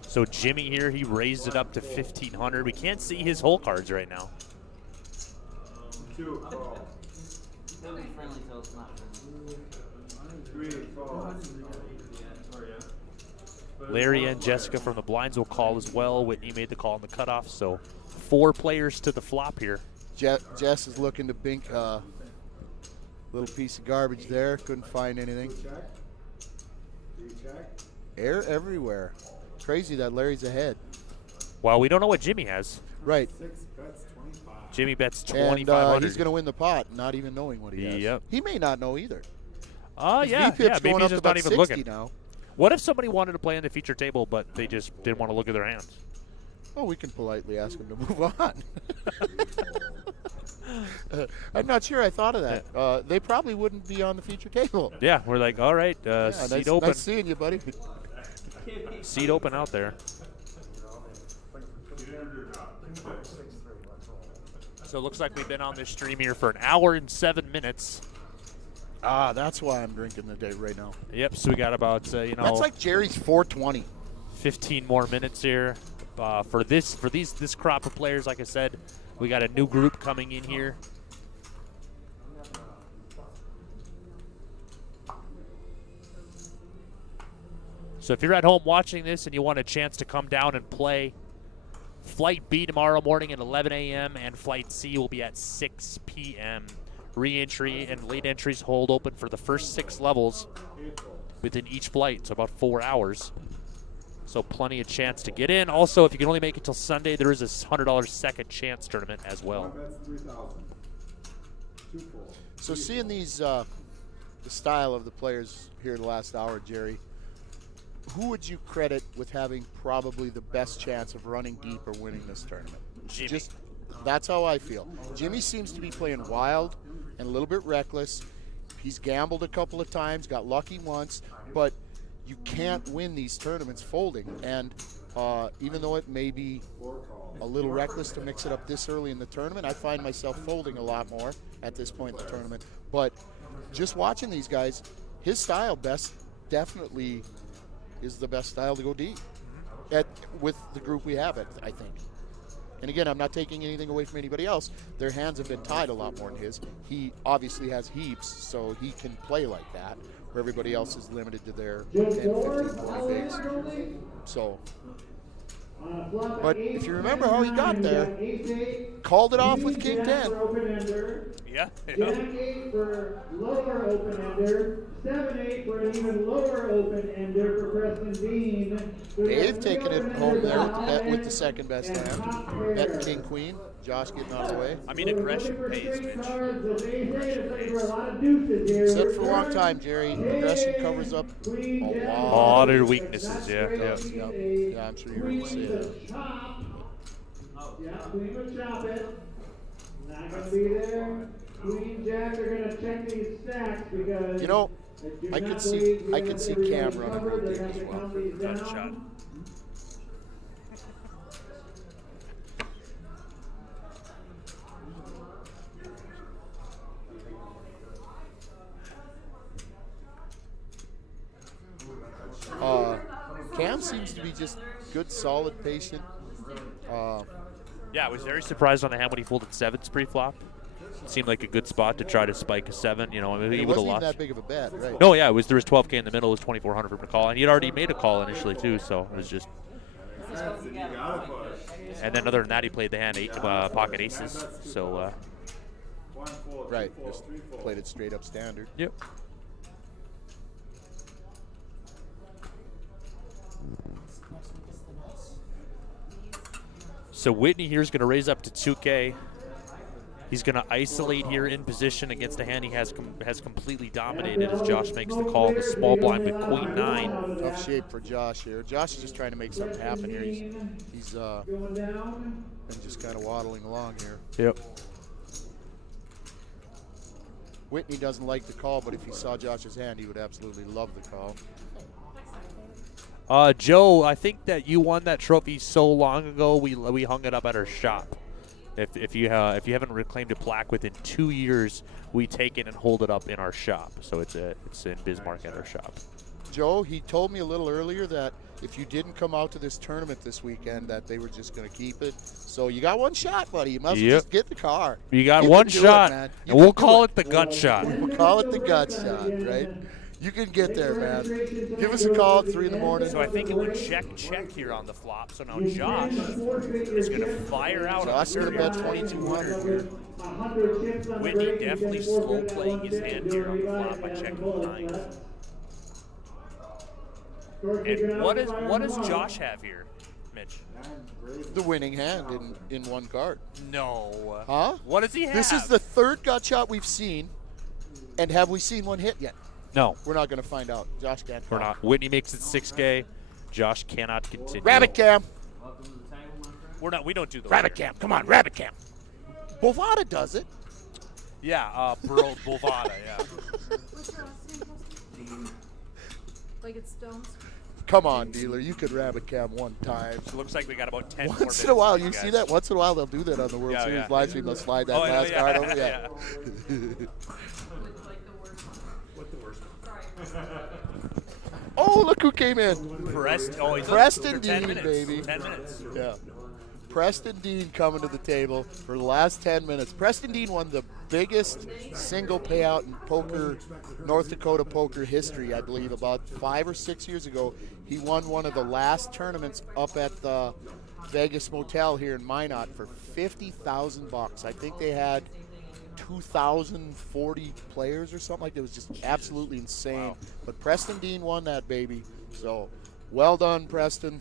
So Jimmy here, he raised it up to 1,500. We can't see his hole cards right now. 2 calls. He'll be friendly till it's not friendly. 3 calls. Larry and Jessica from the blinds will call as well. Whitney made the call on the cutoff, so 4 players to the flop here. Jess is looking to bink a little piece of garbage there. Couldn't find anything. Check. 3 check. Air everywhere. Crazy that Larry's ahead. Well, we don't know what Jimmy has. Right. 6 bets 25. Jimmy bets And 2,500. he's going to win the pot, not even knowing what he has. Yep. He may not know either. Oh, His yeah. VPIP's Yeah, going maybe up he's to just about not even 60 looking. now. What if somebody wanted to play in the feature table, but they just didn't want to look at their hands? Oh, we can politely ask him to move on. I'm not sure I thought of that. They probably wouldn't be on the feature table. Yeah, we're like, all right, Yeah, seat open. Nice seeing you, buddy. Seat open out there. So it looks like we've been on this stream here for 1 hour and 7 minutes. Ah, that's why I'm drinking the day right now. Yep, so we got about, That's like Jerry's 420. 15 more minutes here. For this crop of players, like I said, we got a new group coming in here. So if you're at home watching this and you want a chance to come down and play, Flight B tomorrow morning at 11 a.m. and Flight C will be at 6 p.m. Re-entry and late entries hold open for the first 6 levels within each flight, so about 4 hours. So plenty of chance to get in. Also, if you can only make it till Sunday, there is a $100 second chance tournament as well. 1 bets 3,000. 2 folds. So seeing these, the style of the players here the last hour, Jerry, who would you credit with having probably the best chance of running deep or winning this tournament? Jimmy. That's how I feel. Jimmy seems to be playing wild and a little bit reckless. He's gambled a couple of times, got lucky once, but you can't win these tournaments folding. And even though it may be a little reckless to mix it up this early in the tournament, I find myself folding a lot more at this point in the tournament. But just watching these guys, his style definitely is the best style to go deep with the group we have, I think. And again, I'm not taking anything away from anybody else. Their hands have been tied a lot more than his. He obviously has heaps, so he can play like that, where everybody else is limited to their 10, 15, 20 bigs. So, but if you remember how he got there, called it off with King 10. Yeah. Jack 8 for lower open-ender, 7-8 for an even lower open-ender for Preston Dean. Dave taking it home there with the second best hand. Bet King Queen. Josh getting out of the way. I mean, aggression pays, Mitch. Said for a long time, Jerry. Aggression covers up a All their weaknesses, yeah. Yeah, I'm sure you heard me say that. Yeah, Queen would chop it. Not going to be there. Queen, Jack are going to check these stacks because You know, I I could see Cam running real deep as well. Got a shot. Ham seems to be just good, solid, patient. Yeah, I was very surprised on the Ham when he folded sevens pre-flop. Seemed like a good spot to try to spike a 7. You know, And he it would have wasn't even lost. that big of a bet, right? No, yeah, there was 12K in the middle. It was 2,400 for him to call, and he had already made a call initially too. So it was just. And then other than that, he played the hand pocket aces. So. Right, just played it straight up standard. Yep. So Whitney here is going to raise up to 2K. He's going to isolate here in position against a hand he has completely dominated as Josh makes the call. The small blind with queen 9. Tough shape for Josh here. Josh is just trying to make something happen here. He's been just kind of waddling along here. Yep. Whitney doesn't like the call, but if he saw Josh's hand, he would absolutely love the call. Joe, I think that you won that trophy so long ago. We hung it up at our shop. If you haven't reclaimed a plaque within 2 years, we take it and hold it up in our shop. So it's in Bismarck at our shop. Joe, he told me a little earlier that if you didn't come out to this tournament this weekend, that they were just going to keep it. So you got one shot, buddy. You must just get the car. You got You one can do shot, it, man. and we'll call it the gut shot. We'll call it the gut shot, right? You can get there, man. Give us a call at 3 in the morning. So I think it would check here on the flop. So now Josh is going to fire out. Josh is going to bet 2,200 here. Whitney definitely slow playing his hand here on the flop by checking the 9s. And what does Josh have here, Mitch? The winning hand in one card. No. Huh? What does he have? This is the third gut shot we've seen. And have we seen one hit yet? No. We're not going to find out. Josh can't. We're not. Whitney makes it 6K. Josh cannot continue. Rabbit cam. We don't do the Rabbit cam. Come on, rabbit cam. Bovada does it. Yeah, Burl Bovada, yeah. What's your last name, Like it's Stones? Come on, dealer. You could rabbit cam one time. It looks like we got about 10 more Once in a while, you minutes, see guys. that? Once in a while, they'll do that on the World Series live stream. They'll slide that last card over. Yeah. Oh, look who came in. Preston Dean, baby. 10 minutes. Yeah. Preston Dean coming to the table for the last 10 minutes. Preston Dean won the biggest single payout in poker, North Dakota poker history, I believe, about 5 or 6 years ago. He won one of the last tournaments up at the Vegas Motel here in Minot for $50,000. I think they had 2,040 players or something like that. It was just absolutely insane. Wow. But Preston Dean won that, baby. So, well done, Preston.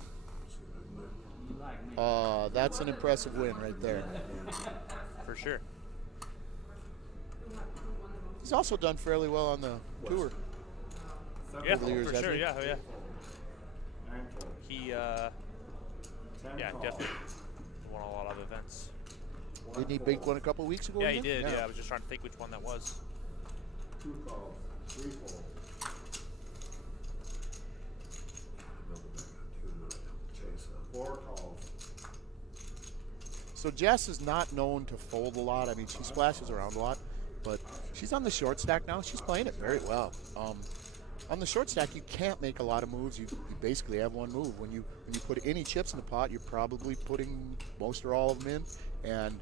That's an impressive win right there. For sure. He's also done fairly well on the tour. Yeah, over the years, for hasn't sure. he? Yeah. He, definitely won a lot of events. Didn't he big one a couple weeks ago? Yeah, he again? did. Yeah, I was just trying to think which one that was. 2 calls, 3 folds. Four calls. So Jess is not known to fold a lot. I mean, she splashes around a lot, but she's on the short stack now. She's playing it very well. On the short stack, you can't make a lot of moves. You basically have one move. When you put any chips in the pot, you're probably putting most or all of them in, and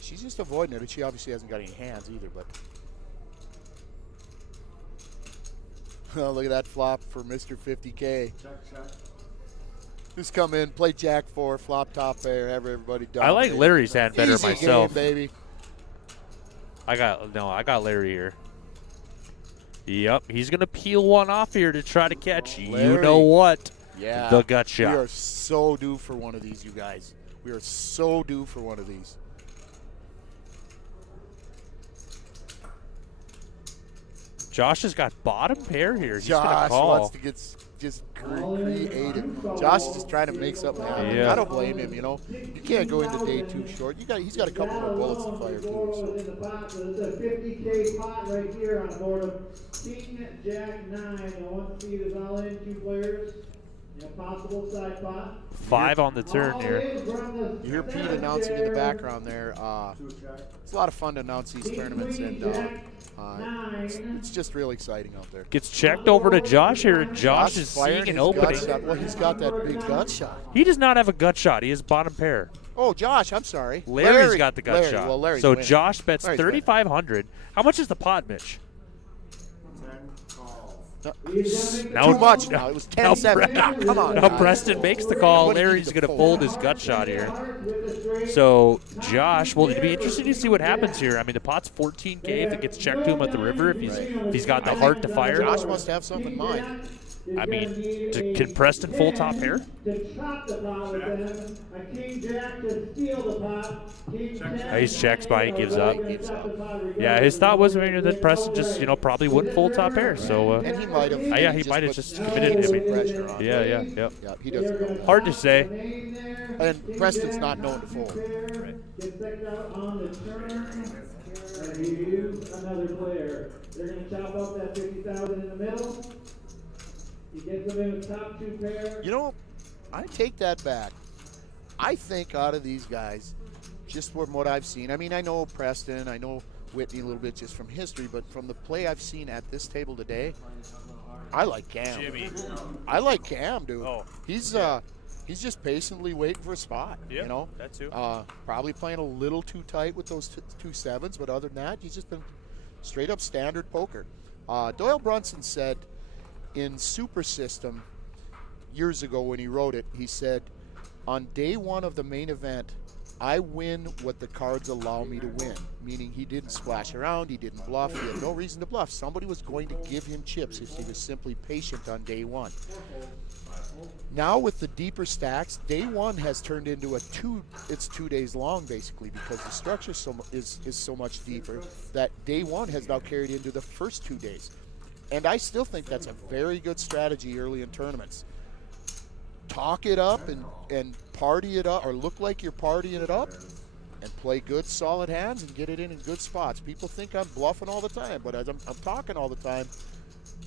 she's just avoiding it. And she obviously hasn't got any hands either. But oh, look at that flop for Mr. 50K. Check. Just come in, play Jack 4, flop top pair, have everybody done. I like Larry's hand better Easy myself. game, baby. I got Larry here. Yep, he's gonna peel one off here to try to catch. You Larry. know what? Yeah. The gut shot. We are so due for one of these, you guys. We are so due for one of these. Josh has got bottom pair here. He's gonna Josh call. wants to get just creative. Josh is just trying to make something happen. Yeah. I don't blame him, you know. You can't go into day too short. He's got a couple more bullets to fire too. In the pot, so it's a 50K pot right here on board of King Jack 9. The 1 speed is all in, 2 players. And a possible side pot. 5 on the turn here. You hear Pete announcing in the background there. It's a lot of fun to announce these tournaments, and it's just really exciting out there. Gets checked over to Josh here, and Josh is firing seeing an his opening. gut shot. Well, he's got that big gut shot. He does not have a gut shot. He has bottom pair. Oh, Josh, I'm sorry. Larry's got the gut Larry. shot. Well, Larry's so winning. Josh bets Larry's winning. 3,500. How much is the pot, Mitch? 10 calls. Now, Too much now. It was 10-7. Come on. Now guys. Preston makes the call. What do you Larry's need going to to fold? fold his gut shot here. So Josh, well, it'd be interesting to see what happens here. I mean, the pot's 14K if it gets checked to him at the river. If he's got the heart to fire. Josh must have something in mind. I mean, can Preston full top pair? To chop the pot with them, a king jack to steal the pot. King ten. He checks by, he gives up. Gives up. Yeah, his thought was maybe that Preston just, probably wouldn't full top pair. So, And he might have. yeah, he might have put just committed. I some mean, pressure on. yeah. Yeah, he doesn't know. Hard to say. And Preston's not known to fold. Gets checked out on the turn. And he used another player. They're going to chop up that 50,000 in the middle. He gets them in the top 2 pair. I take that back. I think out of these guys, just from what I've seen, I mean, I know Preston, I know Whitney a little bit just from history, but from the play I've seen at this table today, I like Cam. Jimmy. I like Cam, dude. Oh. He's just patiently waiting for a spot. That too. Probably playing a little too tight with those two sevens, but other than that, he's just been straight up standard poker. Doyle Brunson said in Super System years ago when he wrote it, he said, on day 1 of the main event, I win what the cards allow me to win. Meaning he didn't splash around, he didn't bluff, he had no reason to bluff. Somebody was going to give him chips if he was simply patient on day 1. Now with the deeper stacks, day 1 has turned into it's 2 days long basically, because the structure is so much deeper that day 1 has now carried into the first 2 days. And I still think that's a very good strategy early in tournaments. Talk it up and party it up, or look like you're partying it up, and play good solid hands and get it in good spots. People think I'm bluffing all the time, but I'm talking all the time.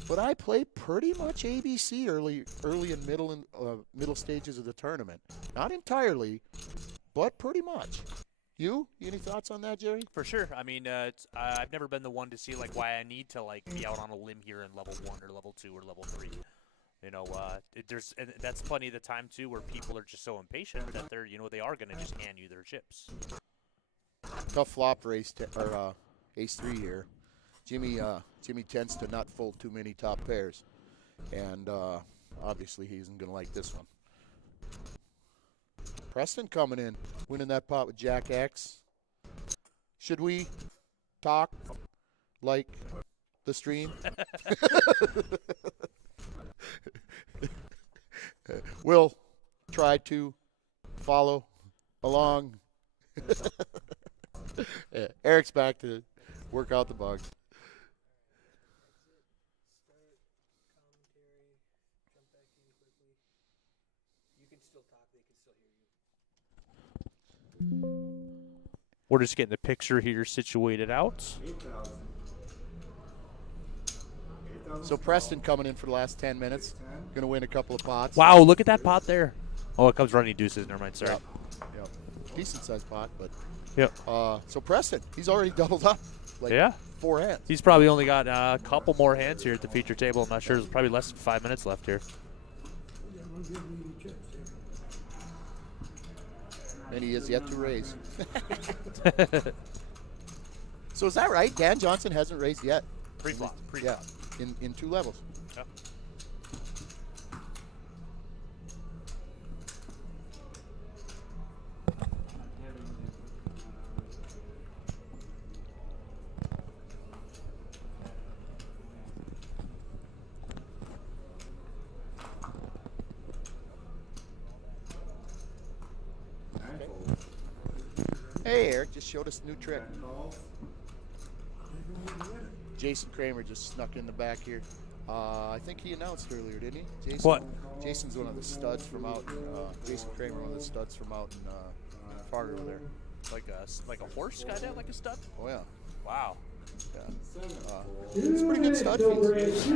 But I play pretty much ABC early and middle stages of the tournament. Not entirely, but pretty much. You any thoughts on that, Jerry? For sure. I mean, I've never been the one to see why I need to be out on a limb here in level 1 or level 2 or level 3. And that's plenty of the time too where people are just so impatient that they're they are going to just hand you their chips. Tough flop for ace 3 here. Jimmy tends to not fold too many top pairs, and obviously he isn't going to like this one. Preston coming in, winning that pot with Jack X. Should we talk like the stream? We'll try to follow along. Yeah, Eric's back to work out the bugs. We're just getting the picture here situated out. 8,000. So Preston coming in for the last 10 minutes. Going to win a couple of pots. Wow, look at that pot there. Oh, it comes running deuces. Never mind, sorry. Yep. Decent sized pot, but. Yep. So Preston, he's already doubled up. Yeah. 4 hands. He's probably only got a couple more hands here at the feature table. I'm not sure. There's probably less than 5 minutes left here. And he is yet to raise. So is that right? Dan Johnson hasn't raised yet. Pre-flop. Yeah, in 2 levels. Yeah. Hey, Eric just showed us a new trick. Jason Kramer just snuck in the back here. I think he announced earlier, didn't he? Jason, What? Jason's one of the studs from out. Jason Kramer, one of the studs from out in Fargo there. Like a horse kind of, like a stud? Oh yeah, Wow. yeah. It's a pretty good stud fees.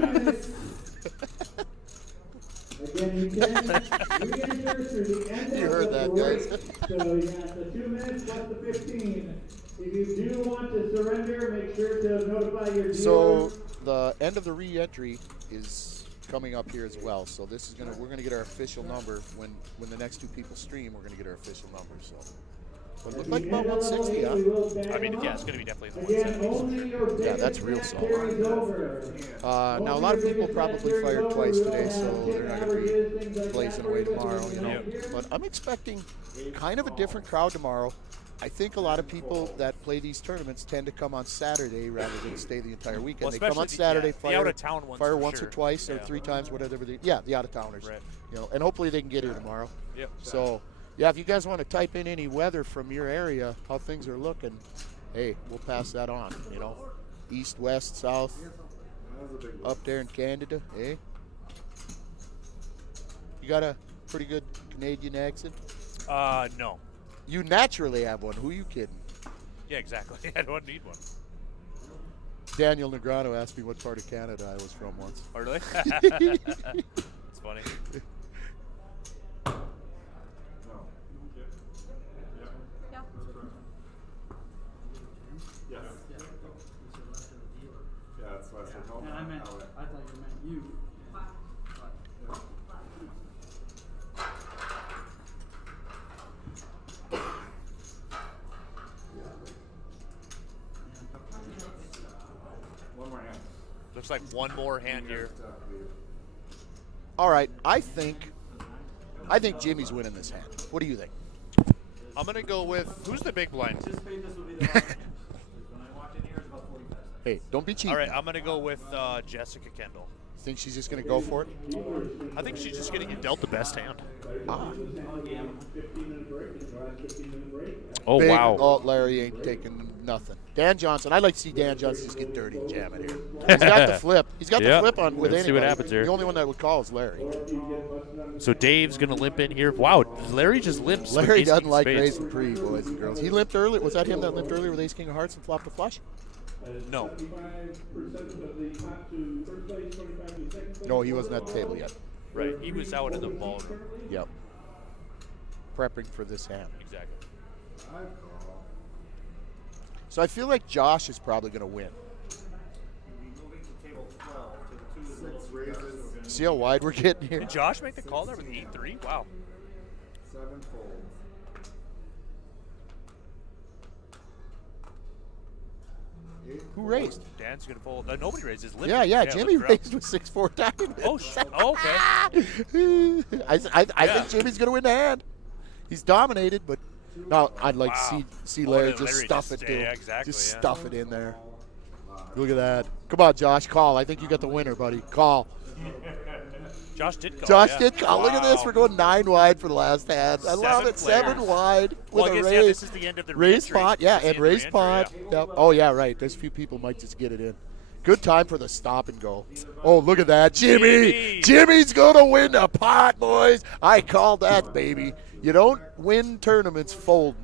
Again, you can re-enter through the end You of heard the that, break. guys. So you got the 2 minutes plus the 15. If you do want to surrender, make sure to notify your dealer. So the end of the re-entry is coming up here as well. So this is we're gonna get our official number when the next two people stream. We're gonna get our official number. So but it looked like about 160, huh? I mean, yeah, it's going to be definitely in the Again, 170s. only your Yeah, biggest that's real match solid. carries over. Now a lot of people probably fired twice today, so they're not gonna be blazing away tomorrow, you know. But I'm expecting kind of a different crowd tomorrow. I think a lot of people that play these tournaments tend to come on Saturday rather than stay the entire weekend. Well, They come on especially Saturday, the fire, out-of-town ones fire for once sure. or twice or Yeah. 3 times, whatever. The out-of-towners. Right. You know, and hopefully they can get here tomorrow. Yep. So, yeah, if you guys want to type in any weather from your area, how things are looking, hey, we'll pass that on. You know, east, west, south, up there in Canada, eh? You got a pretty good Canadian accent. No. You naturally have one. Who are you kidding? Yeah, exactly. I don't need one. Daniel Negrano asked me what part of Canada I was from once. Oh, really? It's funny. Yeah. Yes. Yeah, that's why I said no. I thought you meant you. One more hand. Looks like one more hand here. All right, I think Jimmy's winning this hand. What do you think? I'm going to go with, who's the big blind? Hey, don't be cheap. All right, I'm going to go with Jessica Kendall. Think she's just going to go for it? I think she's just going to get dealt the best hand. Ah. 15-minute break. It's the last 15-minute break. Oh, Big wow. alt Larry ain't taking nothing. Dan Johnson, I'd like to see Dan Johnson just get dirty and jam it here. He's got the flip. He's got the Yeah. flip on with Let's see anybody. what happens here. The only one that would call is Larry. So Dave's going to limp in here. Wow, Larry just limps. with Larry ace doesn't king like spades. raising pre, boys and girls. He limped early. Was that him that limped earlier with ace king of hearts and flopped a flush? No. 75% of the top to first place, 25 to second place. No, he wasn't at the table yet. Right, he was out in the ballroom. Yep. Prepping for this hand. Exactly. So I feel like Josh is probably going to win. Six raises, See how wide we're getting here? Did Josh make the call there with 8-3? Wow. 7 folds. Who raised? Dan's going to fold. Nobody raises. Limp. Yeah, Jimmy lift her up. raised with 6-4 diamond. Oh, okay. I think Jimmy's going to win the hand. He's dominated, but no, I'd like Wow. to see Oh, Larry let just Larry stuff just it stay, to him. exactly, Just yeah. stuff it in there. Look at that. Come on, Josh, call. I think you got the winner, buddy. Call. Josh did call. Josh yeah. did call. Look at this. Wow. We're going 9 wide for the last hand. I love it. 7 players. wide with Well, I a guess, raise. yeah, this is the end of the Raised re-entry. pot, yeah, This is and the raised re-entry, pot. yeah. Yep. Oh, yeah, right. There's a few people might just get it in. Good time for the stop and go. Oh, look at that. Jimmy! Jimmy's going to win the pot, boys. I called that, baby. You don't win tournaments folding.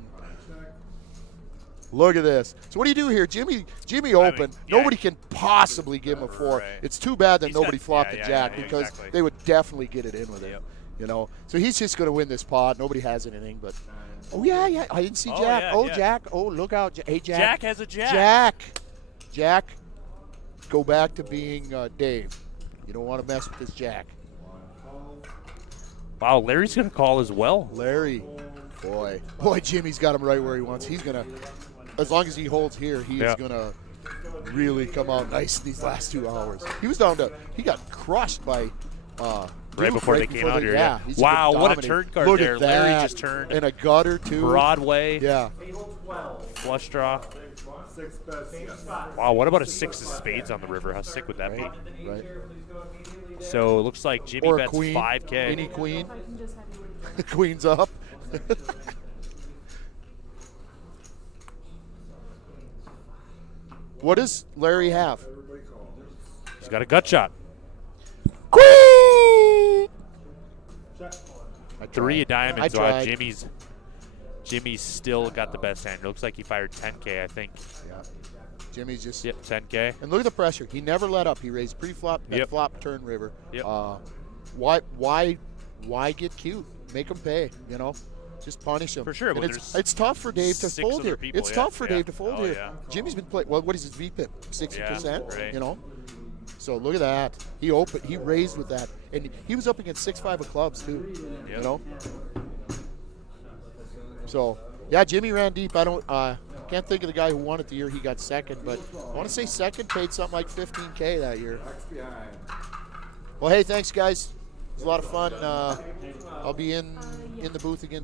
Look at this. So what do you do here? Jimmy open. yeah. Nobody can possibly give him a 4. Right. It's too bad that He's nobody got- flopped yeah, the yeah, jack yeah, because exactly. they would definitely get it in with him. Yep. You know. So he's just going to win this pot. Nobody has anything, but oh yeah. I didn't see Oh, Jack. yeah, oh, yeah. Jack. Oh, look out. Hey, Jack. Jack has a jack. Jack, go back to being Dave. You don't want to mess with this Jack. Wow, Larry's going to call as well. Larry, boy, Jimmy's got him right where he wants. He's gonna, as long as he holds here, he Yeah. is gonna really come out nice in these last 2 hours. He was down to, he got crushed by. Right Duke before they came out here, yeah. he's Wow, been what a dominating. turn card Look there. At Larry that. just turned. And a gutter too. Broadway. Yeah. Flush draw. 6 bets, yes. Wow, what about a 6 of spades on the river? How sick would that be? Right. So it looks like Jimmy Or a bets queen. 5K. Any queen. I can just have you. Queen's up. What does Larry have? He's got a gut shot. Queen! I 3 of I diamonds. tried. Jimmy's still got the best hand. It looks like he fired 10K, I think. Yeah. Jimmy's just. Yep, 10K. And look at the pressure. He never let up. He raised pre-flop, Yep. flop, turn river. Yep. why get cute? Make them pay. You know, just punish them. For sure, And when it's tough for Dave to 6 fold other here. people, It's yeah, tough for yeah. Dave to fold Oh, here. yeah. Jimmy's been playing. Well, what is his VPIP? 60%. Yeah, right. You know. So look at that. He raised with that, and he was up against 6-5 of clubs too. Yep. You know. So yeah, Jimmy ran deep. I don't can't think of the guy who won it the year he got second, but I want to say second paid something like $15K that year. Next behind. Well, hey, thanks guys. It was a lot of fun. I'll be in Yeah. the booth again